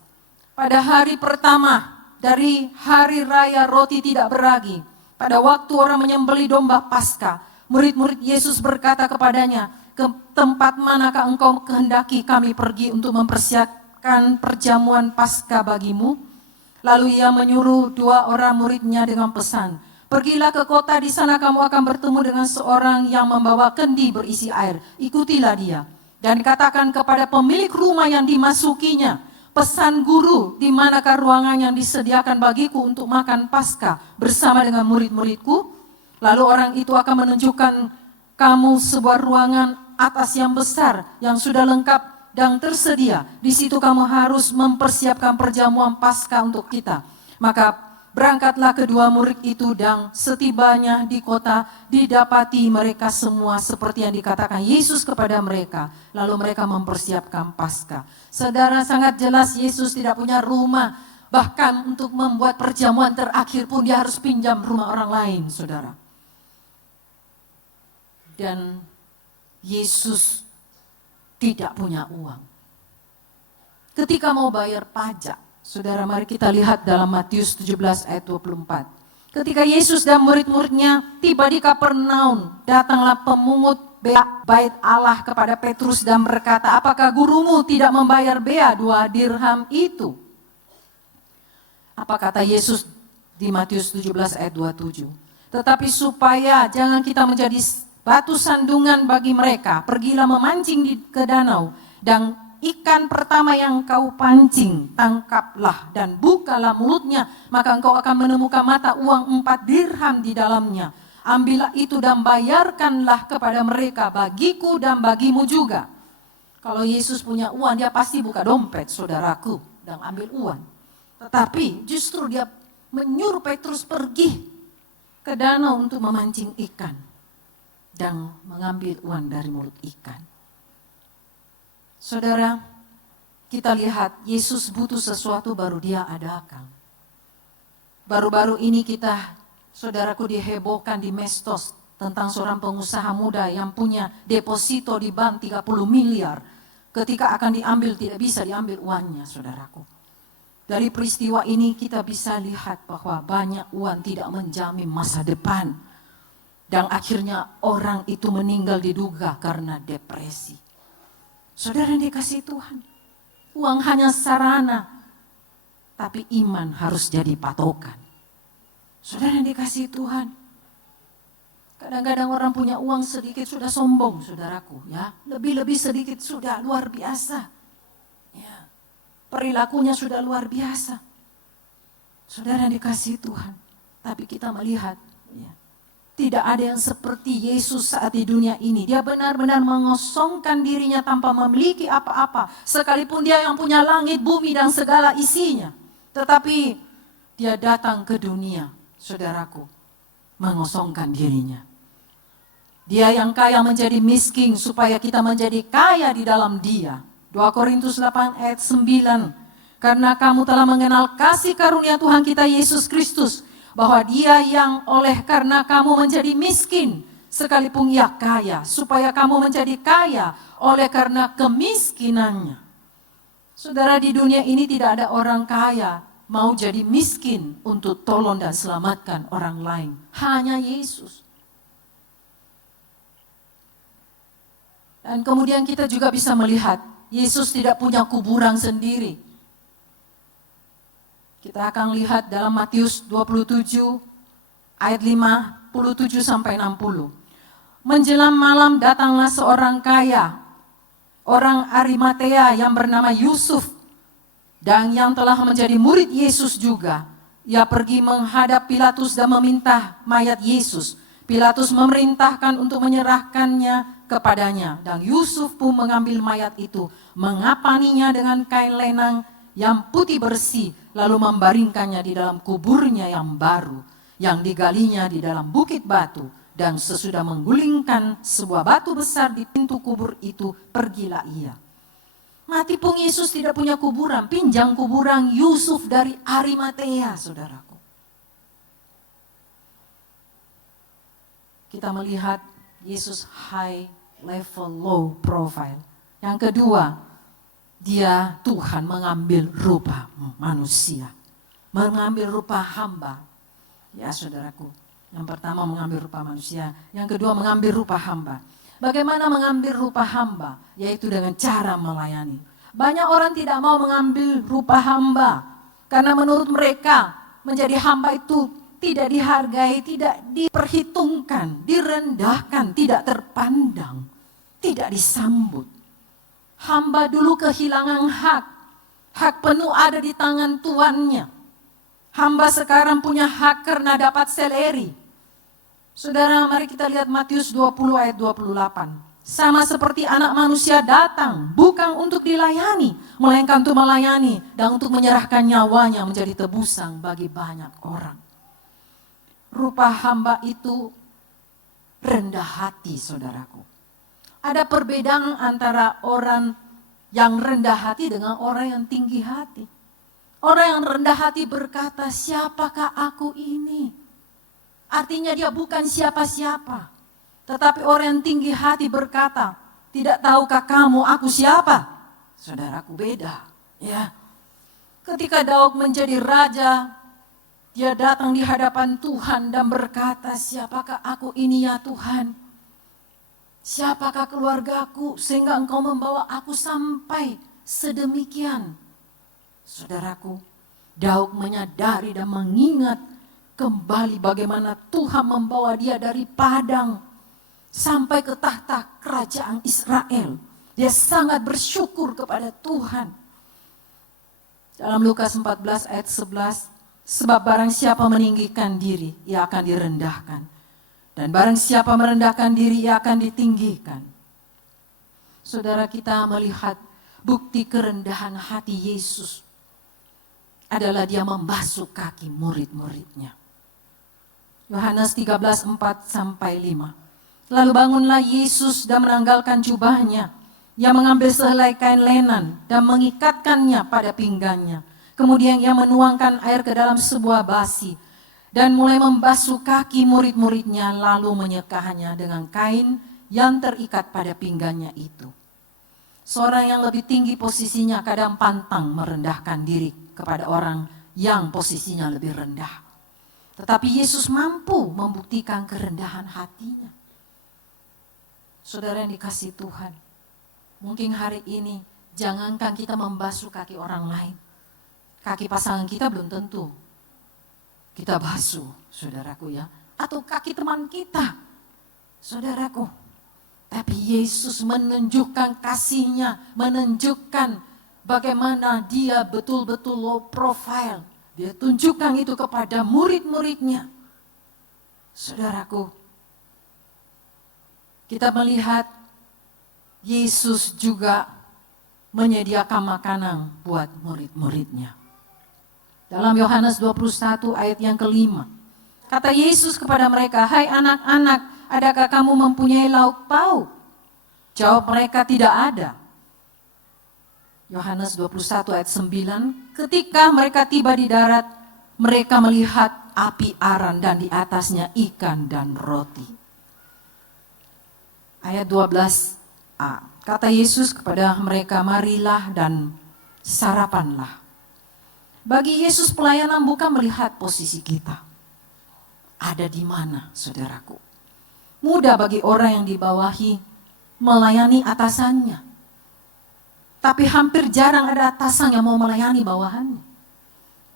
Pada hari pertama dari hari raya roti tidak beragi, pada waktu orang menyembelih domba Paskah, murid-murid Yesus berkata kepadanya, ke tempat manakah engkau kehendaki kami pergi untuk mempersiapkan perjamuan Paskah bagimu? Lalu ia menyuruh 2 orang muridnya dengan pesan, pergilah ke kota, di sana kamu akan bertemu dengan seorang yang membawa kendi berisi air. Ikutilah dia. Dan katakan kepada pemilik rumah yang dimasukinya, pesan guru, di manakah ruangan yang disediakan bagiku untuk makan Paskah bersama dengan murid-muridku? Lalu orang itu akan menunjukkan kamu sebuah ruangan atas yang besar, yang sudah lengkap dan tersedia. Di situ kamu harus mempersiapkan perjamuan Paskah untuk kita. Maka berangkatlah kedua murid itu, dan setibanya di kota didapati mereka semua seperti yang dikatakan Yesus kepada mereka. Lalu mereka mempersiapkan Paskah. Saudara, sangat jelas Yesus tidak punya rumah. Bahkan untuk membuat perjamuan terakhir pun dia harus pinjam rumah orang lain, saudara. Dan Yesus tidak punya uang. Ketika mau bayar pajak, saudara, mari kita lihat dalam Matius 17 ayat 24. Ketika Yesus dan murid-muridnya tiba di Kapernaum, datanglah pemungut bea bait Allah kepada Petrus dan berkata, apakah gurumu tidak membayar bea 2 dirham itu? Apa kata Yesus di Matius 17 ayat 27? Tetapi supaya jangan kita menjadi batu sandungan bagi mereka, pergilah memancing ke danau, dan ikan pertama yang kau pancing, tangkaplah dan bukalah mulutnya, maka engkau akan menemukan mata uang 4 dirham di dalamnya. Ambillah itu dan bayarkanlah kepada mereka, bagiku dan bagimu juga. Kalau Yesus punya uang, dia pasti buka dompet, saudaraku, dan ambil uang. Tetapi justru dia menyuruh Petrus pergi ke danau untuk memancing ikan dan mengambil uang dari mulut ikan. Saudara, kita lihat Yesus butuh sesuatu baru dia adakan. Baru-baru ini kita, saudaraku, dihebohkan di Mestos tentang seorang pengusaha muda yang punya deposito di bank 30 miliar. Ketika akan diambil tidak bisa diambil uangnya, saudaraku. Dari peristiwa ini kita bisa lihat bahwa banyak uang tidak menjamin masa depan. Dan akhirnya orang itu meninggal diduga karena depresi. Saudara yang dikasihi Tuhan, uang hanya sarana, tapi iman harus jadi patokan. Saudara yang dikasihi Tuhan, kadang-kadang orang punya uang sedikit sudah sombong, saudaraku, ya, lebih-lebih sedikit sudah luar biasa, ya, perilakunya sudah luar biasa. Saudara yang dikasihi Tuhan, tapi kita melihat, ya, tidak ada yang seperti Yesus saat di dunia ini. Dia benar-benar mengosongkan dirinya tanpa memiliki apa-apa. Sekalipun dia yang punya langit, bumi, dan segala isinya. Tetapi dia datang ke dunia, saudaraku, mengosongkan dirinya. Dia yang kaya menjadi miskin supaya kita menjadi kaya di dalam dia. 2 Korintus 8 ayat 9. Karena kamu telah mengenal kasih karunia Tuhan kita Yesus Kristus, bahwa dia yang oleh karena kamu menjadi miskin, sekalipun ia kaya, supaya kamu menjadi kaya oleh karena kemiskinannya. Saudara, di dunia ini tidak ada orang kaya mau jadi miskin untuk tolong dan selamatkan orang lain. Hanya Yesus. Dan kemudian kita juga bisa melihat, Yesus tidak punya kuburan sendiri. Kita akan lihat dalam Matius 27 ayat 57 sampai 60. Menjelang malam datanglah seorang kaya, orang Arimatea yang bernama Yusuf, dan yang telah menjadi murid Yesus juga. Ia pergi menghadap Pilatus dan meminta mayat Yesus. Pilatus memerintahkan untuk menyerahkannya kepadanya. Dan Yusuf pun mengambil mayat itu, mengapaninya dengan kain lenang yang putih bersih, lalu membaringkannya di dalam kuburnya yang baru, yang digalinya di dalam bukit batu. Dan sesudah menggulingkan sebuah batu besar di pintu kubur itu, pergilah ia. Mati pun Yesus tidak punya kuburan, pinjam kuburan Yusuf dari Arimatea, saudaraku. Kita melihat Yesus high level, low profile. Yang kedua, dia Tuhan mengambil rupa manusia, mengambil rupa hamba. Ya saudaraku, yang pertama mengambil rupa manusia, yang kedua mengambil rupa hamba. Bagaimana mengambil rupa hamba? Yaitu dengan cara melayani. Banyak orang tidak mau mengambil rupa hamba, karena menurut mereka menjadi hamba itu tidak dihargai, tidak diperhitungkan, direndahkan, tidak terpandang, tidak disambut. Hamba dulu kehilangan hak penuh ada di tangan tuannya. Hamba sekarang punya hak karena dapat seleri. Saudara, mari kita lihat Matius 20 ayat 28. Sama seperti anak manusia datang, bukan untuk dilayani, melainkan untuk melayani dan untuk menyerahkan nyawanya menjadi tebusan bagi banyak orang. Rupa hamba itu rendah hati, saudaraku. Ada perbedaan antara orang yang rendah hati dengan orang yang tinggi hati. Orang yang rendah hati berkata, siapakah aku ini? Artinya dia bukan siapa-siapa. Tetapi orang yang tinggi hati berkata, tidak tahukah kamu aku siapa? Saudaraku, beda. Ya. Ketika Daud menjadi raja, dia datang di hadapan Tuhan dan berkata, siapakah aku ini ya Tuhan? Siapakah keluargaku sehingga engkau membawa aku sampai sedemikian? Saudaraku, Daud menyadari dan mengingat kembali bagaimana Tuhan membawa dia dari padang sampai ke tahta kerajaan Israel. Dia sangat bersyukur kepada Tuhan. Dalam Lukas 14 ayat 11, sebab barang siapa meninggikan diri, ia akan direndahkan. Dan barang siapa merendahkan diri, ia akan ditinggikan. Saudara, kita melihat bukti kerendahan hati Yesus adalah dia membasuh kaki murid-muridnya. Yohanes 13:4-5. Lalu bangunlah Yesus dan menanggalkan jubahnya. Ia mengambil sehelai kain lenan dan mengikatkannya pada pinggangnya. Kemudian ia menuangkan air ke dalam sebuah basi dan mulai membasuh kaki murid-muridnya, lalu menyekahnya dengan kain yang terikat pada pinggangnya itu. Seorang yang lebih tinggi posisinya kadang pantang merendahkan diri kepada orang yang posisinya lebih rendah. Tetapi Yesus mampu membuktikan kerendahan hatinya. Saudara yang dikasihi Tuhan, mungkin hari ini jangankan kita membasuh kaki orang lain, kaki pasangan kita belum tentu kita basuh, saudaraku ya. Atau kaki teman kita, saudaraku. Tapi Yesus menunjukkan kasih-Nya, menunjukkan bagaimana dia betul-betul low profile. Dia tunjukkan itu kepada murid-muridnya. Saudaraku, kita melihat Yesus juga menyediakan makanan buat murid-muridnya. Dalam Yohanes 21 ayat yang kelima, kata Yesus kepada mereka, hai anak-anak, adakah kamu mempunyai lauk pauk? Jawab mereka, tidak ada. Yohanes 21 ayat 9, ketika mereka tiba di darat, mereka melihat api aran dan di atasnya ikan dan roti. Ayat 12a, kata Yesus kepada mereka, marilah dan sarapanlah. Bagi Yesus pelayanan bukan melihat posisi kita. Ada di mana, saudaraku. Mudah bagi orang yang dibawahi melayani atasannya. Tapi hampir jarang ada atasan yang mau melayani bawahannya.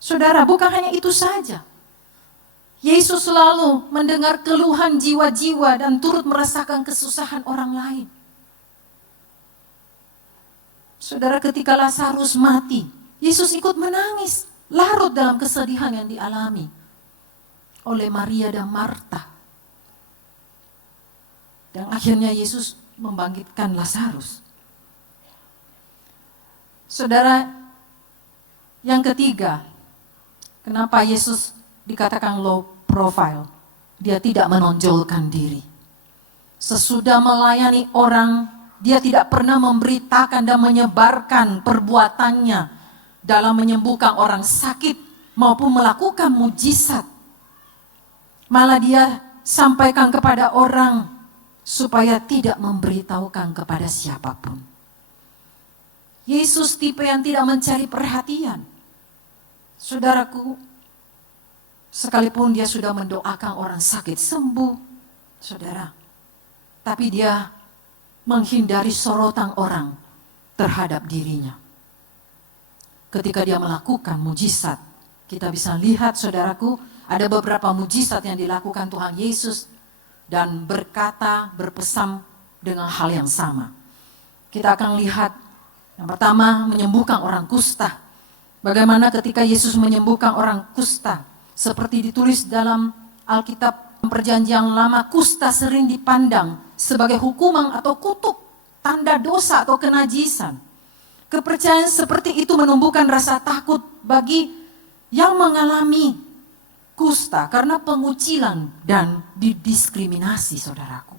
Saudara, bukan hanya itu saja. Yesus selalu mendengar keluhan jiwa-jiwa dan turut merasakan kesusahan orang lain. Saudara, ketika Lazarus mati, Yesus ikut menangis, larut dalam kesedihan yang dialami oleh Maria dan Marta. Dan akhirnya Yesus membangkitkan Lazarus. Saudara, yang ketiga, kenapa Yesus dikatakan low profile? Dia tidak menonjolkan diri. Sesudah melayani orang, dia tidak pernah memberitakan dan menyebarkan perbuatannya dalam menyembuhkan orang sakit maupun melakukan mujizat. Malah dia sampaikan kepada orang supaya tidak memberitahukan kepada siapapun. Yesus tipe yang tidak mencari perhatian. Saudaraku, sekalipun dia sudah mendoakan orang sakit sembuh, saudara, tapi dia menghindari sorotan orang terhadap dirinya. Ketika dia melakukan mujizat, kita bisa lihat, saudaraku, ada beberapa mujizat yang dilakukan Tuhan Yesus dan berkata, berpesan dengan hal yang sama. Kita akan lihat yang pertama, menyembuhkan orang kusta. Bagaimana ketika Yesus menyembuhkan orang kusta, seperti ditulis dalam Alkitab Perjanjian Lama, kusta sering dipandang sebagai hukuman atau kutuk, tanda dosa atau kenajisan. Kepercayaan seperti itu menumbuhkan rasa takut bagi yang mengalami kusta karena pengucilan dan didiskriminasi, saudaraku.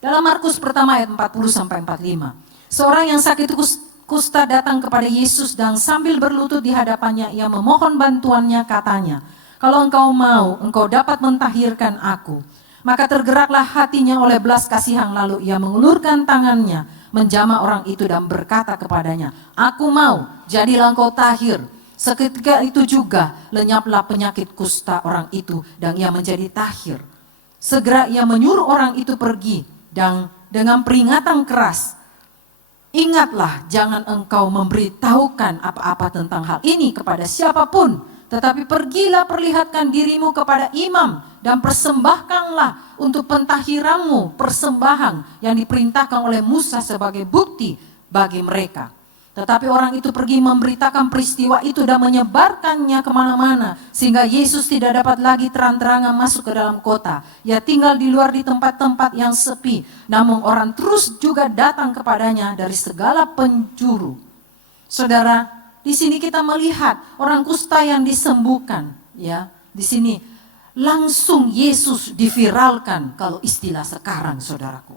Dalam Markus pertama ayat 40-45, seorang yang sakit kusta datang kepada Yesus dan sambil berlutut di hadapannya ia memohon bantuannya, katanya, "Kalau engkau mau, engkau dapat mentahirkan aku." Maka tergeraklah hatinya oleh belas kasihan, lalu ia mengulurkan tangannya, menjamah orang itu dan berkata kepadanya, "Aku mau, jadilah engkau tahir." Seketika itu juga lenyaplah penyakit kusta orang itu dan ia menjadi tahir. Segera ia menyuruh orang itu pergi dan dengan peringatan keras, "Ingatlah, jangan engkau memberitahukan apa-apa tentang hal ini kepada siapapun, tetapi pergilah perlihatkan dirimu kepada imam dan persembahkanlah untuk pentahiranmu persembahan yang diperintahkan oleh Musa sebagai bukti bagi mereka." Tetapi orang itu pergi memberitakan peristiwa itu dan menyebarkannya kemana-mana, sehingga Yesus tidak dapat lagi terang-terangan masuk ke dalam kota. Ia tinggal di luar di tempat-tempat yang sepi, namun orang terus juga datang kepadanya dari segala penjuru. Saudara, di sini kita melihat orang kusta yang disembuhkan, ya. Di sini langsung Yesus diviralkan, kalau istilah sekarang, saudaraku.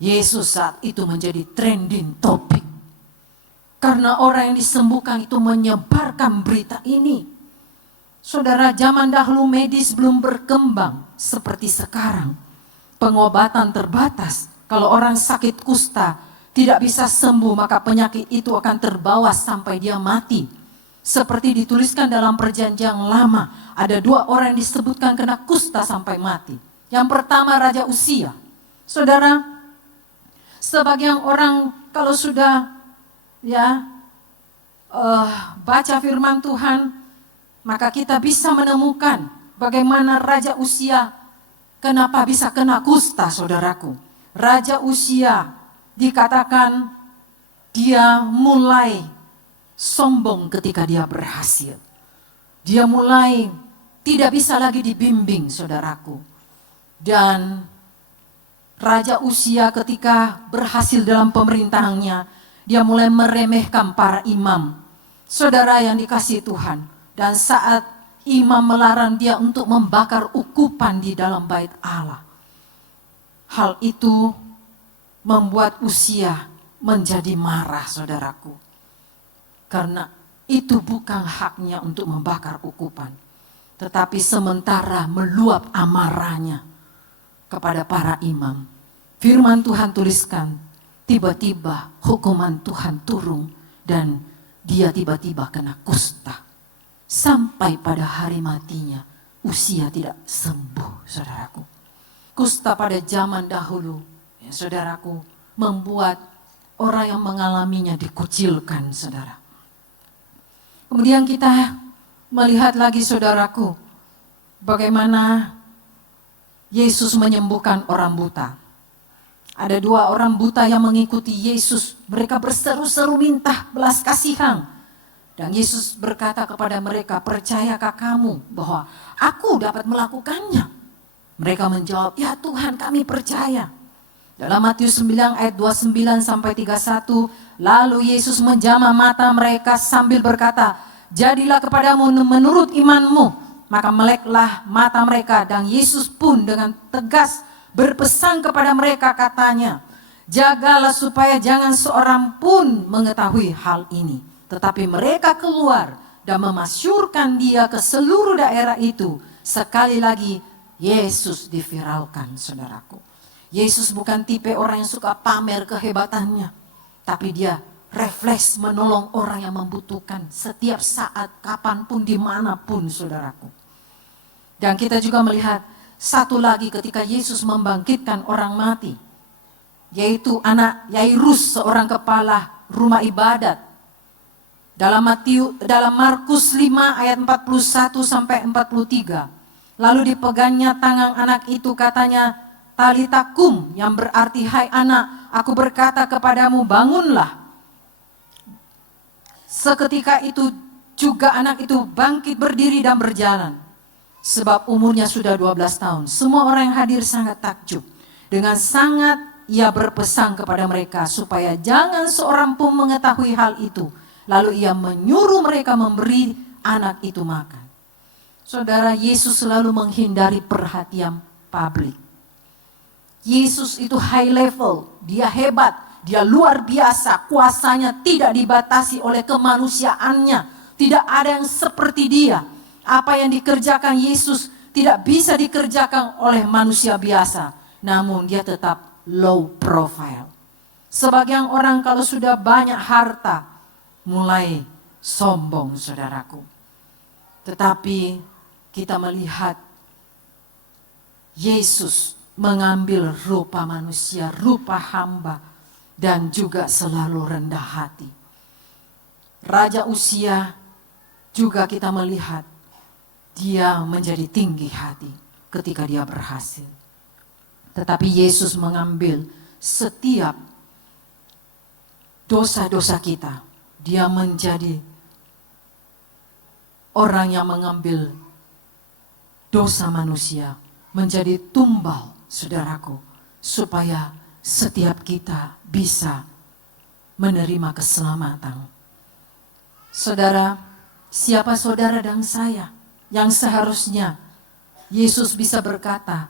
Yesus saat itu menjadi trending topic. Karena orang yang disembuhkan itu menyebarkan berita ini. Saudara, zaman dahulu medis belum berkembang seperti sekarang. Pengobatan terbatas. Kalau orang sakit kusta tidak bisa sembuh, maka penyakit itu akan terbawa sampai dia mati. Seperti dituliskan dalam Perjanjian Lama, ada 2 orang yang disebutkan kena kusta sampai mati. Yang pertama Raja Uzia. Saudara, sebagian orang kalau sudah baca firman Tuhan, maka kita bisa menemukan bagaimana Raja Uzia kenapa bisa kena kusta, saudaraku. Raja Uzia dikatakan dia mulai sombong ketika dia berhasil. Dia mulai tidak bisa lagi dibimbing, saudaraku. Dan Raja Uzia ketika berhasil dalam pemerintahannya, dia mulai meremehkan para imam, saudara yang dikasihi Tuhan. Dan saat imam melarang dia untuk membakar ukupan di dalam bait Allah, hal itu membuat Uzia menjadi marah, saudaraku. Karena itu bukan haknya untuk membakar ukupan. Tetapi sementara meluap amarahnya kepada para imam, firman Tuhan tuliskan, tiba-tiba hukuman Tuhan turun dan dia tiba-tiba kena kusta. Sampai pada hari matinya, usia tidak sembuh, saudaraku. Kusta pada zaman dahulu, ya, saudaraku, membuat orang yang mengalaminya dikucilkan, saudara. Kemudian kita melihat lagi, saudaraku, bagaimana Yesus menyembuhkan orang buta. Ada 2 orang buta yang mengikuti Yesus. Mereka berseru-seru minta belas kasihan. Dan Yesus berkata kepada mereka, percayakah kamu bahwa aku dapat melakukannya? Mereka menjawab, ya Tuhan, kami percaya. Dalam Matius 9 ayat 29 sampai 31, lalu Yesus menjamah mata mereka sambil berkata, jadilah kepadamu menurut imanmu. Maka meleklah mata mereka, dan Yesus pun dengan tegas berpesan kepada mereka, katanya, jagalah supaya jangan seorang pun mengetahui hal ini. Tetapi mereka keluar dan memasyurkan dia ke seluruh daerah itu. Sekali lagi Yesus diviralkan, saudaraku. Yesus bukan tipe orang yang suka pamer kehebatannya, tapi dia refleks menolong orang yang membutuhkan setiap saat, kapanpun, dimanapun, saudaraku. Dan kita juga melihat satu lagi ketika Yesus membangkitkan orang mati, yaitu anak Yairus, seorang kepala rumah ibadat. Dalam Markus 5 ayat 41 sampai 43. Lalu dipegangnya tangan anak itu, katanya, Talita kum, yang berarti hai anak, aku berkata kepadamu, bangunlah. Seketika itu juga anak itu bangkit berdiri dan berjalan. Sebab umurnya sudah 12 tahun. Semua orang yang hadir sangat takjub. Dengan sangat ia berpesan kepada mereka supaya jangan seorang pun mengetahui hal itu. Lalu ia menyuruh mereka memberi anak itu makan. Saudara, Yesus selalu menghindari perhatian publik. Yesus itu high level, dia hebat, dia luar biasa, kuasanya tidak dibatasi oleh kemanusiaannya. Tidak ada yang seperti dia. Apa yang dikerjakan Yesus tidak bisa dikerjakan oleh manusia biasa. Namun dia tetap low profile. Sebagian orang kalau sudah banyak harta, mulai sombong, saudaraku. Tetapi kita melihat Yesus mengambil rupa manusia, rupa hamba, dan juga selalu rendah hati. Raja Usia juga kita melihat dia menjadi tinggi hati ketika dia berhasil. Tetapi Yesus mengambil setiap dosa-dosa kita. Dia menjadi orang yang mengambil dosa manusia, menjadi tumbal, saudaraku, supaya setiap kita bisa menerima keselamatan. Saudara, siapa saudara dan saya yang seharusnya Yesus bisa berkata,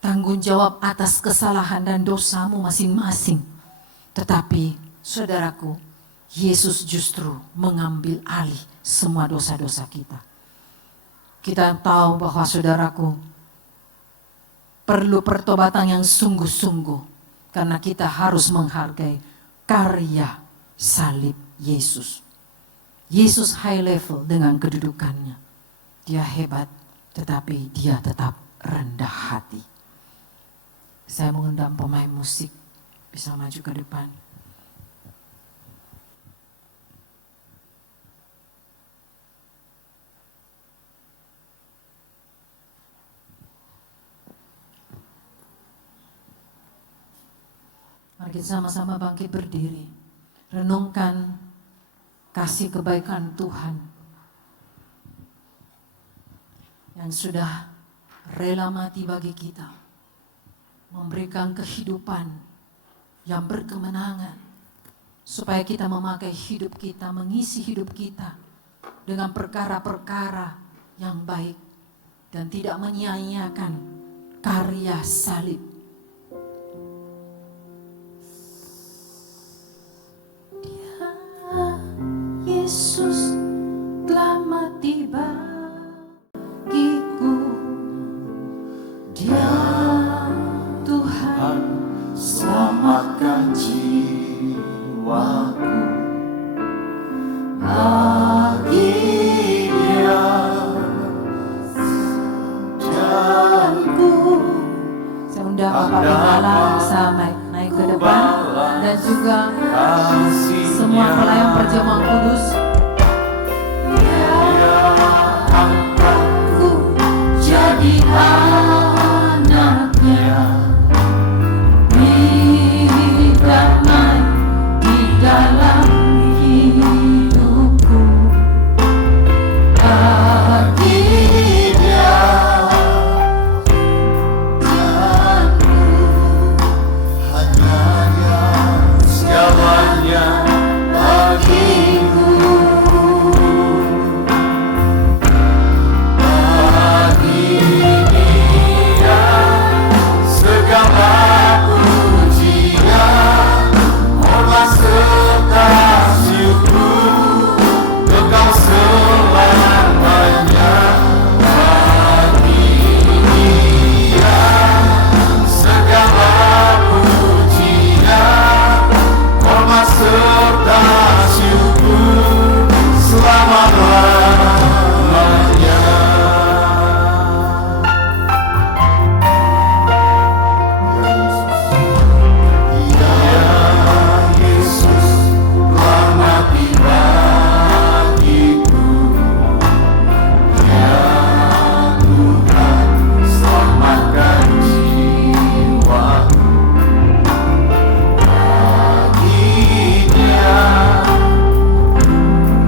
tanggung jawab atas kesalahan dan dosamu masing-masing. Tetapi, saudaraku, Yesus justru mengambil alih semua dosa-dosa kita. Kita tahu bahwa, saudaraku, perlu pertobatan yang sungguh-sungguh, karena kita harus menghargai karya salib Yesus. Yesus high level dengan kedudukannya. Dia hebat, tetapi dia tetap rendah hati. Saya mengundang pemain musik bisa maju ke depan. Mari kita sama-sama bangkit berdiri. Renungkan kasih kebaikan Tuhan yang sudah rela mati bagi kita, memberikan kehidupan yang berkemenangan, supaya kita memakai hidup kita, mengisi hidup kita dengan perkara-perkara yang baik, dan tidak menyia-nyiakan karya salib. Yesus telah mati bagiku, Dia Tuhan selamatkan jiwaku. dan juga kasih-Nya. semua pelayan perjamuan kudus. Dia angkatku Jadi anaknya, damai di dalam hidupku. Bagi Dia Hanya Dia segalanya bagiku. bagi Dia segala pujian, hormat serta syukur kekal selamanya. Bagi Dia segala pujian, hormat serta syukur selama-lamanya. Yesus telah mati bagiku. Ya Tuhan, selamatkan jiwaku. Bagi Dia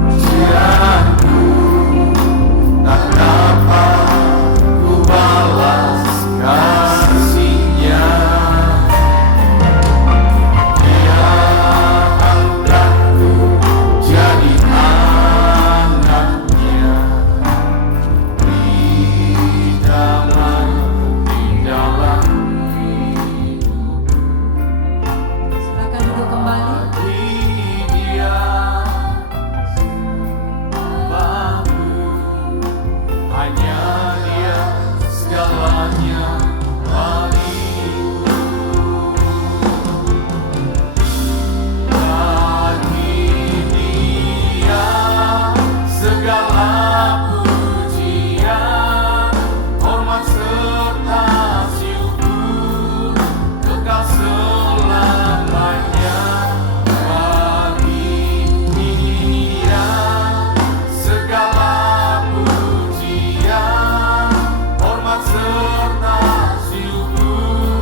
pujianku tak dapat ku balas kasih-Nya. Dia angkatku jadi anaknya, beri damai di dalam hidup. Silakan duduk kembali. Bagi Dia bagus, hanya Dia segalanya bagiku. Bagi Dia segala pujian, hormat serta syukur kekal selamanya. Bagi Dia segala pujian, hormat serta syukur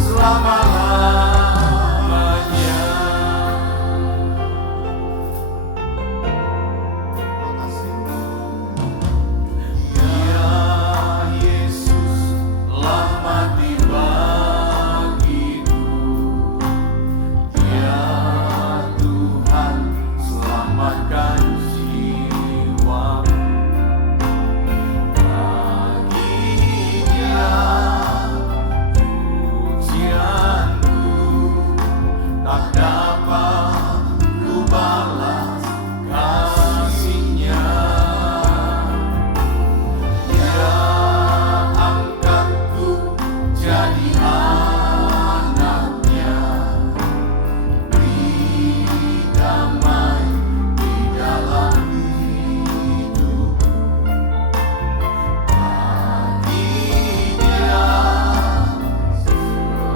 selama-lamanya. Dia Yesus telah mati bagiku. Ya Tuhan, selamatkan jiwaku. Bagi Dia pujianku tak dapat ku balas kasih-Nya. Dia angkatku jadi anaknya, beri damai di dalam hidupku. Bagi Dia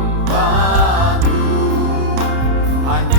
sembahku hanya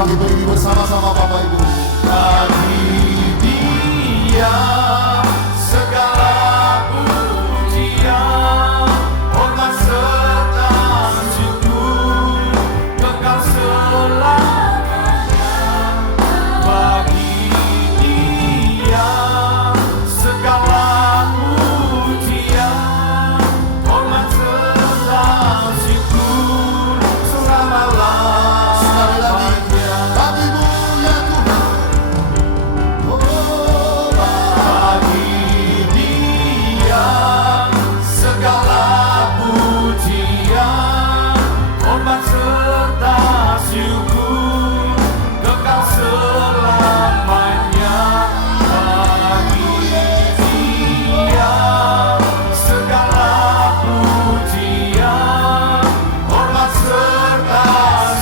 bagi bersama-sama Bapak Ibu. Bagi Dia segala pujian, hormat serta syukur kekal selamanya. Bagi Dia segala pujian, hormat serta syukur Sekali lagi, bagimu ya Tuhan. Oh, Bagi Dia segala pujian, hormat serta syukur kekal selamanya. Bagi Dia segala pujian, hormat serta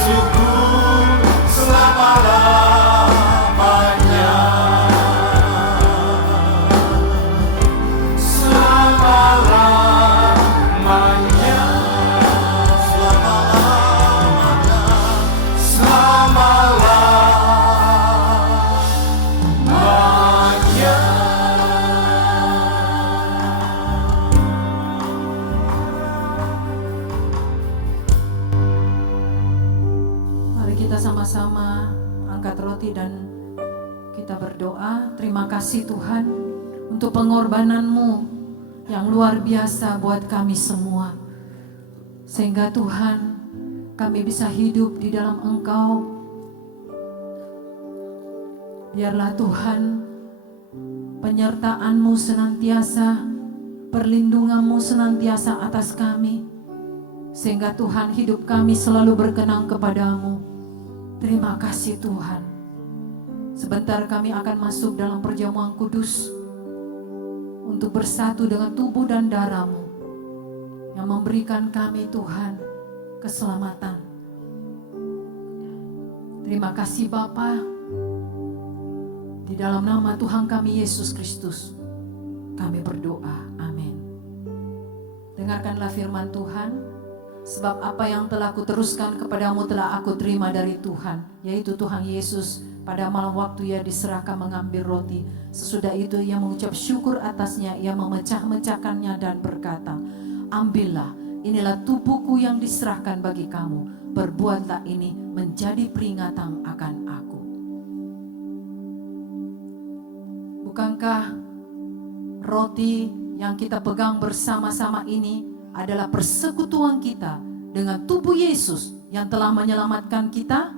syukur selama-lamanya. Selama-lamanya. Selama-lamanya. Mari kita sama-sama angkat roti dan kita berdoa. Terima kasih Tuhan untuk pengorbanan-Mu yang luar biasa buat kami semua. Sehingga Tuhan, kami bisa hidup di dalam Engkau. Biarlah Tuhan, penyertaan-Mu senantiasa, perlindungan-Mu senantiasa atas kami. Sehingga Tuhan, hidup kami selalu berkenan kepadamu. Terima kasih Tuhan. Sebentar kami akan masuk dalam perjamuan kudus untuk bersatu dengan tubuh dan darah-Mu yang memberikan kami Tuhan keselamatan. Terima kasih Bapa. Di dalam nama Tuhan kami Yesus Kristus kami berdoa. Amin. Dengarkanlah firman Tuhan. Sebab apa yang telah kuteruskan kepadamu telah aku terima dari Tuhan, yaitu Tuhan Yesus pada malam waktu ia diserahkan mengambil roti. Sesudah itu ia mengucap syukur atasnya, ia memecah-mecahkannya dan berkata, ambillah, inilah tubuhku yang diserahkan bagi kamu. Perbuatlah ini menjadi peringatan akan aku. Bukankah roti yang kita pegang bersama-sama ini adalah persekutuan kita dengan tubuh Yesus yang telah menyelamatkan kita?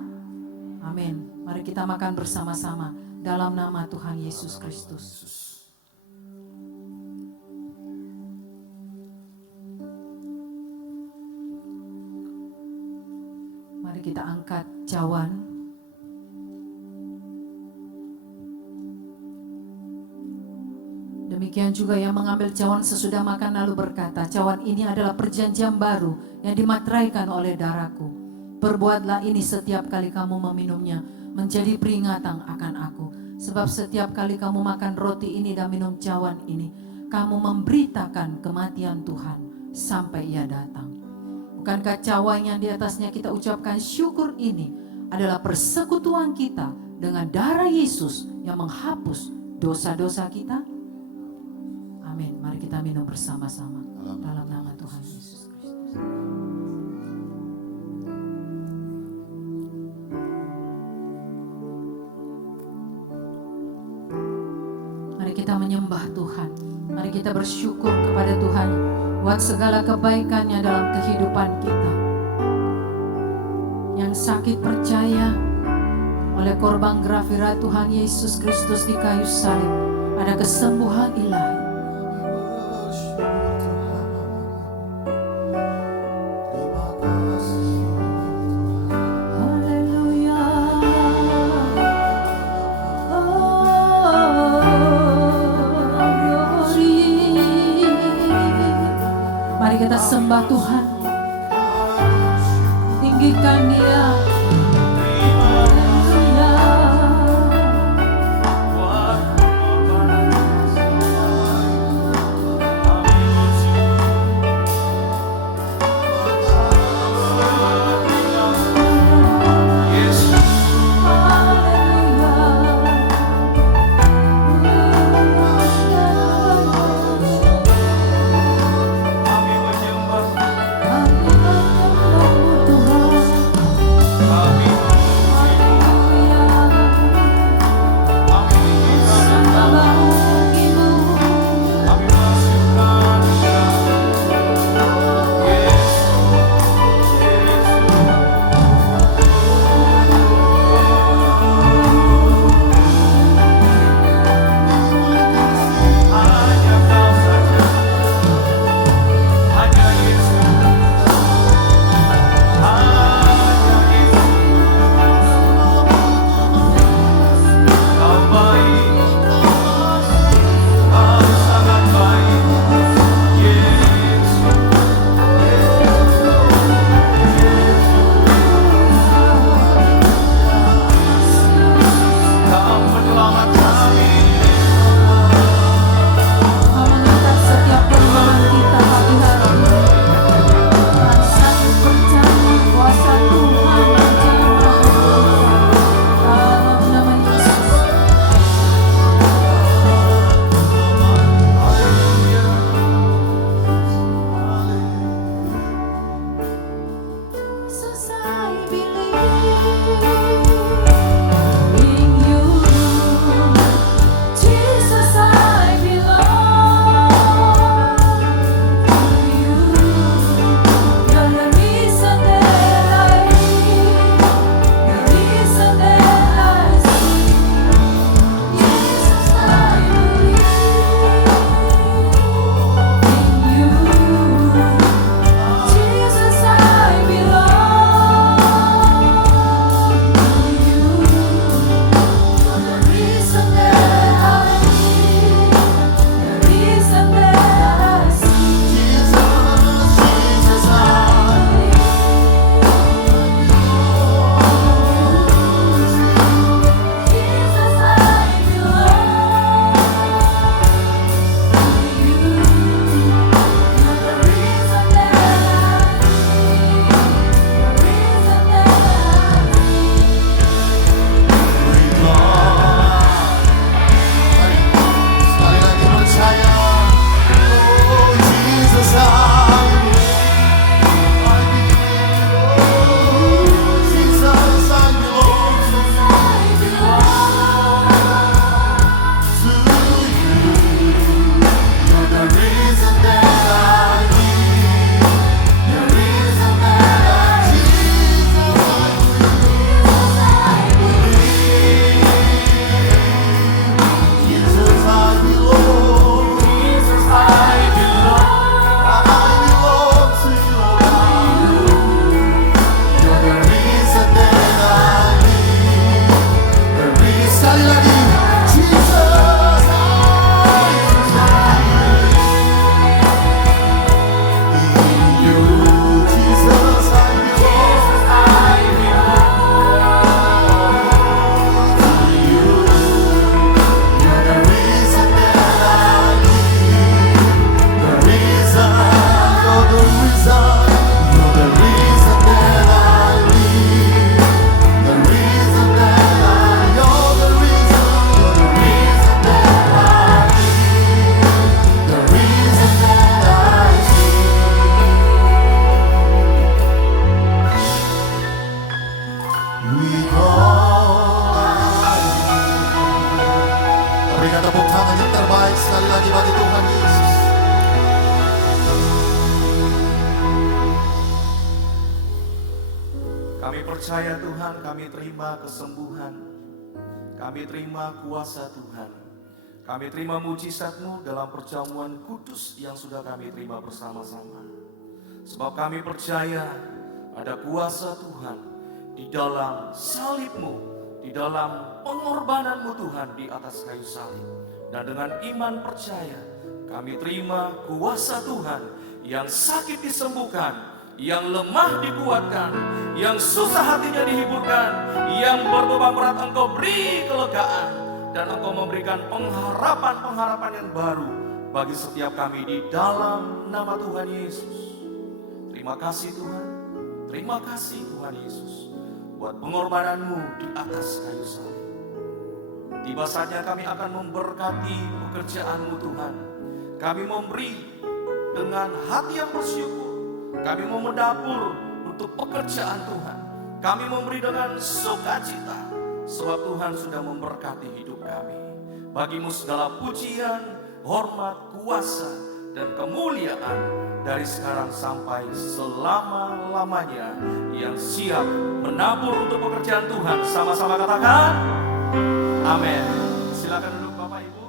Amin. Mari kita makan bersama-sama dalam nama Tuhan Yesus Kristus. Mari kita angkat cawan. Demikian juga yang mengambil cawan sesudah makan lalu berkata, cawan ini adalah perjanjian baru yang dimateraikan oleh darahku. Perbuatlah ini setiap kali kamu meminumnya menjadi peringatan akan aku. Sebab setiap kali kamu makan roti ini dan minum cawan ini, kamu memberitakan kematian Tuhan sampai ia datang. Bukankah cawan yang di atasnya kita ucapkan syukur ini adalah persekutuan kita dengan darah Yesus yang menghapus dosa-dosa kita? Amin. Mari kita minum bersama-sama dalam nama Tuhan Yesus Kristus. Mari kita menyembah Tuhan. Mari kita bersyukur kepada Tuhan buat segala kebaikannya dalam kehidupan kita. Yang sakit percaya oleh korban grafira Tuhan Yesus Kristus di kayu salib ada kesembuhan ilahi. Mari kita sembah Tuhan, tinggikan Dia. baik sekali lagi bagi Tuhan Yesus. Kami percaya Tuhan, kami terima kesembuhan, kami terima kuasa Tuhan, kami terima mujizat-Mu dalam perjamuan kudus yang sudah kami terima bersama-sama. Sebab kami percaya ada kuasa Tuhan di dalam salib-Mu, di dalam pengorbanan-Mu Tuhan di atas kayu salib. Dan dengan iman percaya kami terima kuasa Tuhan yang sakit disembuhkan, yang lemah dikuatkan, yang susah hatinya dihiburkan, yang berbeban berat Engkau beri kelegaan, dan Engkau memberikan pengharapan-pengharapan yang baru bagi setiap kami di dalam nama Tuhan Yesus. Terima kasih Tuhan, terima kasih Tuhan Yesus buat pengorbanan-Mu di atas kayu salib. Tiba saatnya kami akan memberkati pekerjaan-Mu Tuhan. Kami memberi dengan hati yang bersyukur. Kami mau mendapur untuk pekerjaan Tuhan. Kami memberi dengan sukacita, sebab Tuhan sudah memberkati hidup kami. Bagi-Mu segala pujian, hormat, kuasa, dan kemuliaan dari sekarang sampai selama-lamanya. Yang siap menabur untuk pekerjaan Tuhan, sama-sama katakan amin. Silakan duduk Bapak Ibu.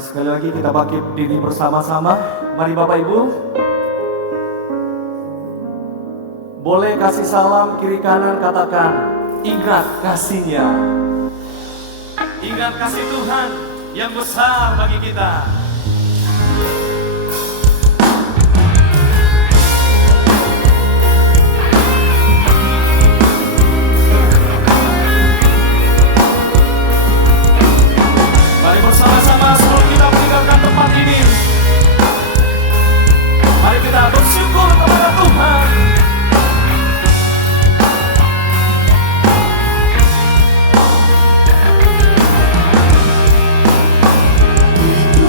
Mari sekali lagi kita bangkit diri bersama-sama. Mari Bapak Ibu. Boleh kasih salam kiri kanan, katakan ingat kasihnya. Ingat kasih Tuhan yang besar bagi kita. Mari bersama-sama sebelum kita meninggalkan tempat ini, mari kita bersyukur kepada Tuhan. Itu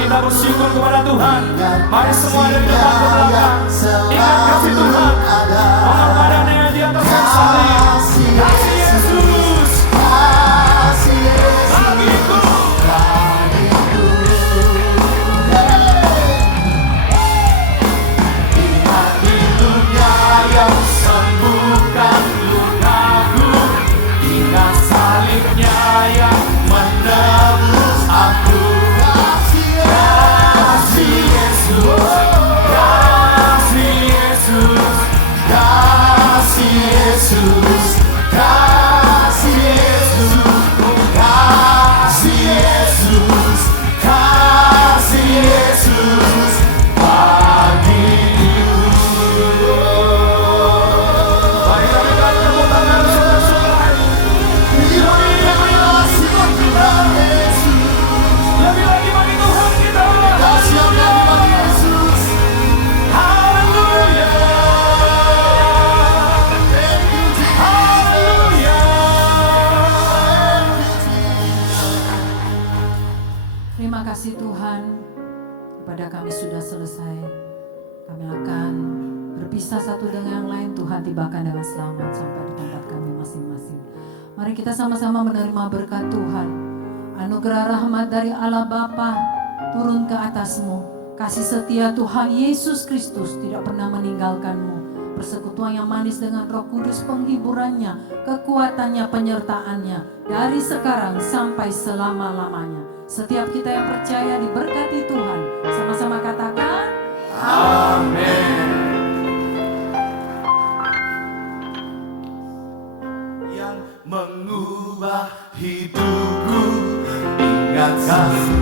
kita bersyukur kepada Tuhan. Mari semua dari depan ke belakang. Ingat kasih Tuhan. Pengorbanannya di atas kayu salib. Kasih Yesus. Bagiku. Ingat hidupnya yang sembuhkan lukaku. Ingat salibnya yang menebus aku. Kasih Yesus, kasih Yesus, kasih Yesus, kasih Yesus, kasih Yesus, kasih Yesus bagiku. Mari kami berikan tepuk tangan saudara-saudara. Lebih lagi bagi Tuhan kita. Haleluya. Haleluya. Terima kasih Tuhan, kepada kami sudah selesai. Kami akan berpisah satu dengan yang lain. Tuhan tibakan dengan selamat sampai di tempat kami masing-masing. Mari kita sama-sama menerima berkat Tuhan. Anugerah rahmat dari Allah Bapa turun ke atasmu. Kasih setia Tuhan Yesus Kristus tidak pernah meninggalkanmu. Persekutuan yang manis dengan Roh Kudus, penghiburannya, kekuatannya, penyertaannya dari sekarang sampai selama-lamanya. Setiap kita yang percaya diberkati Tuhan. Sama-sama katakan Amin. Yang mengubah hidupku, ingat kasih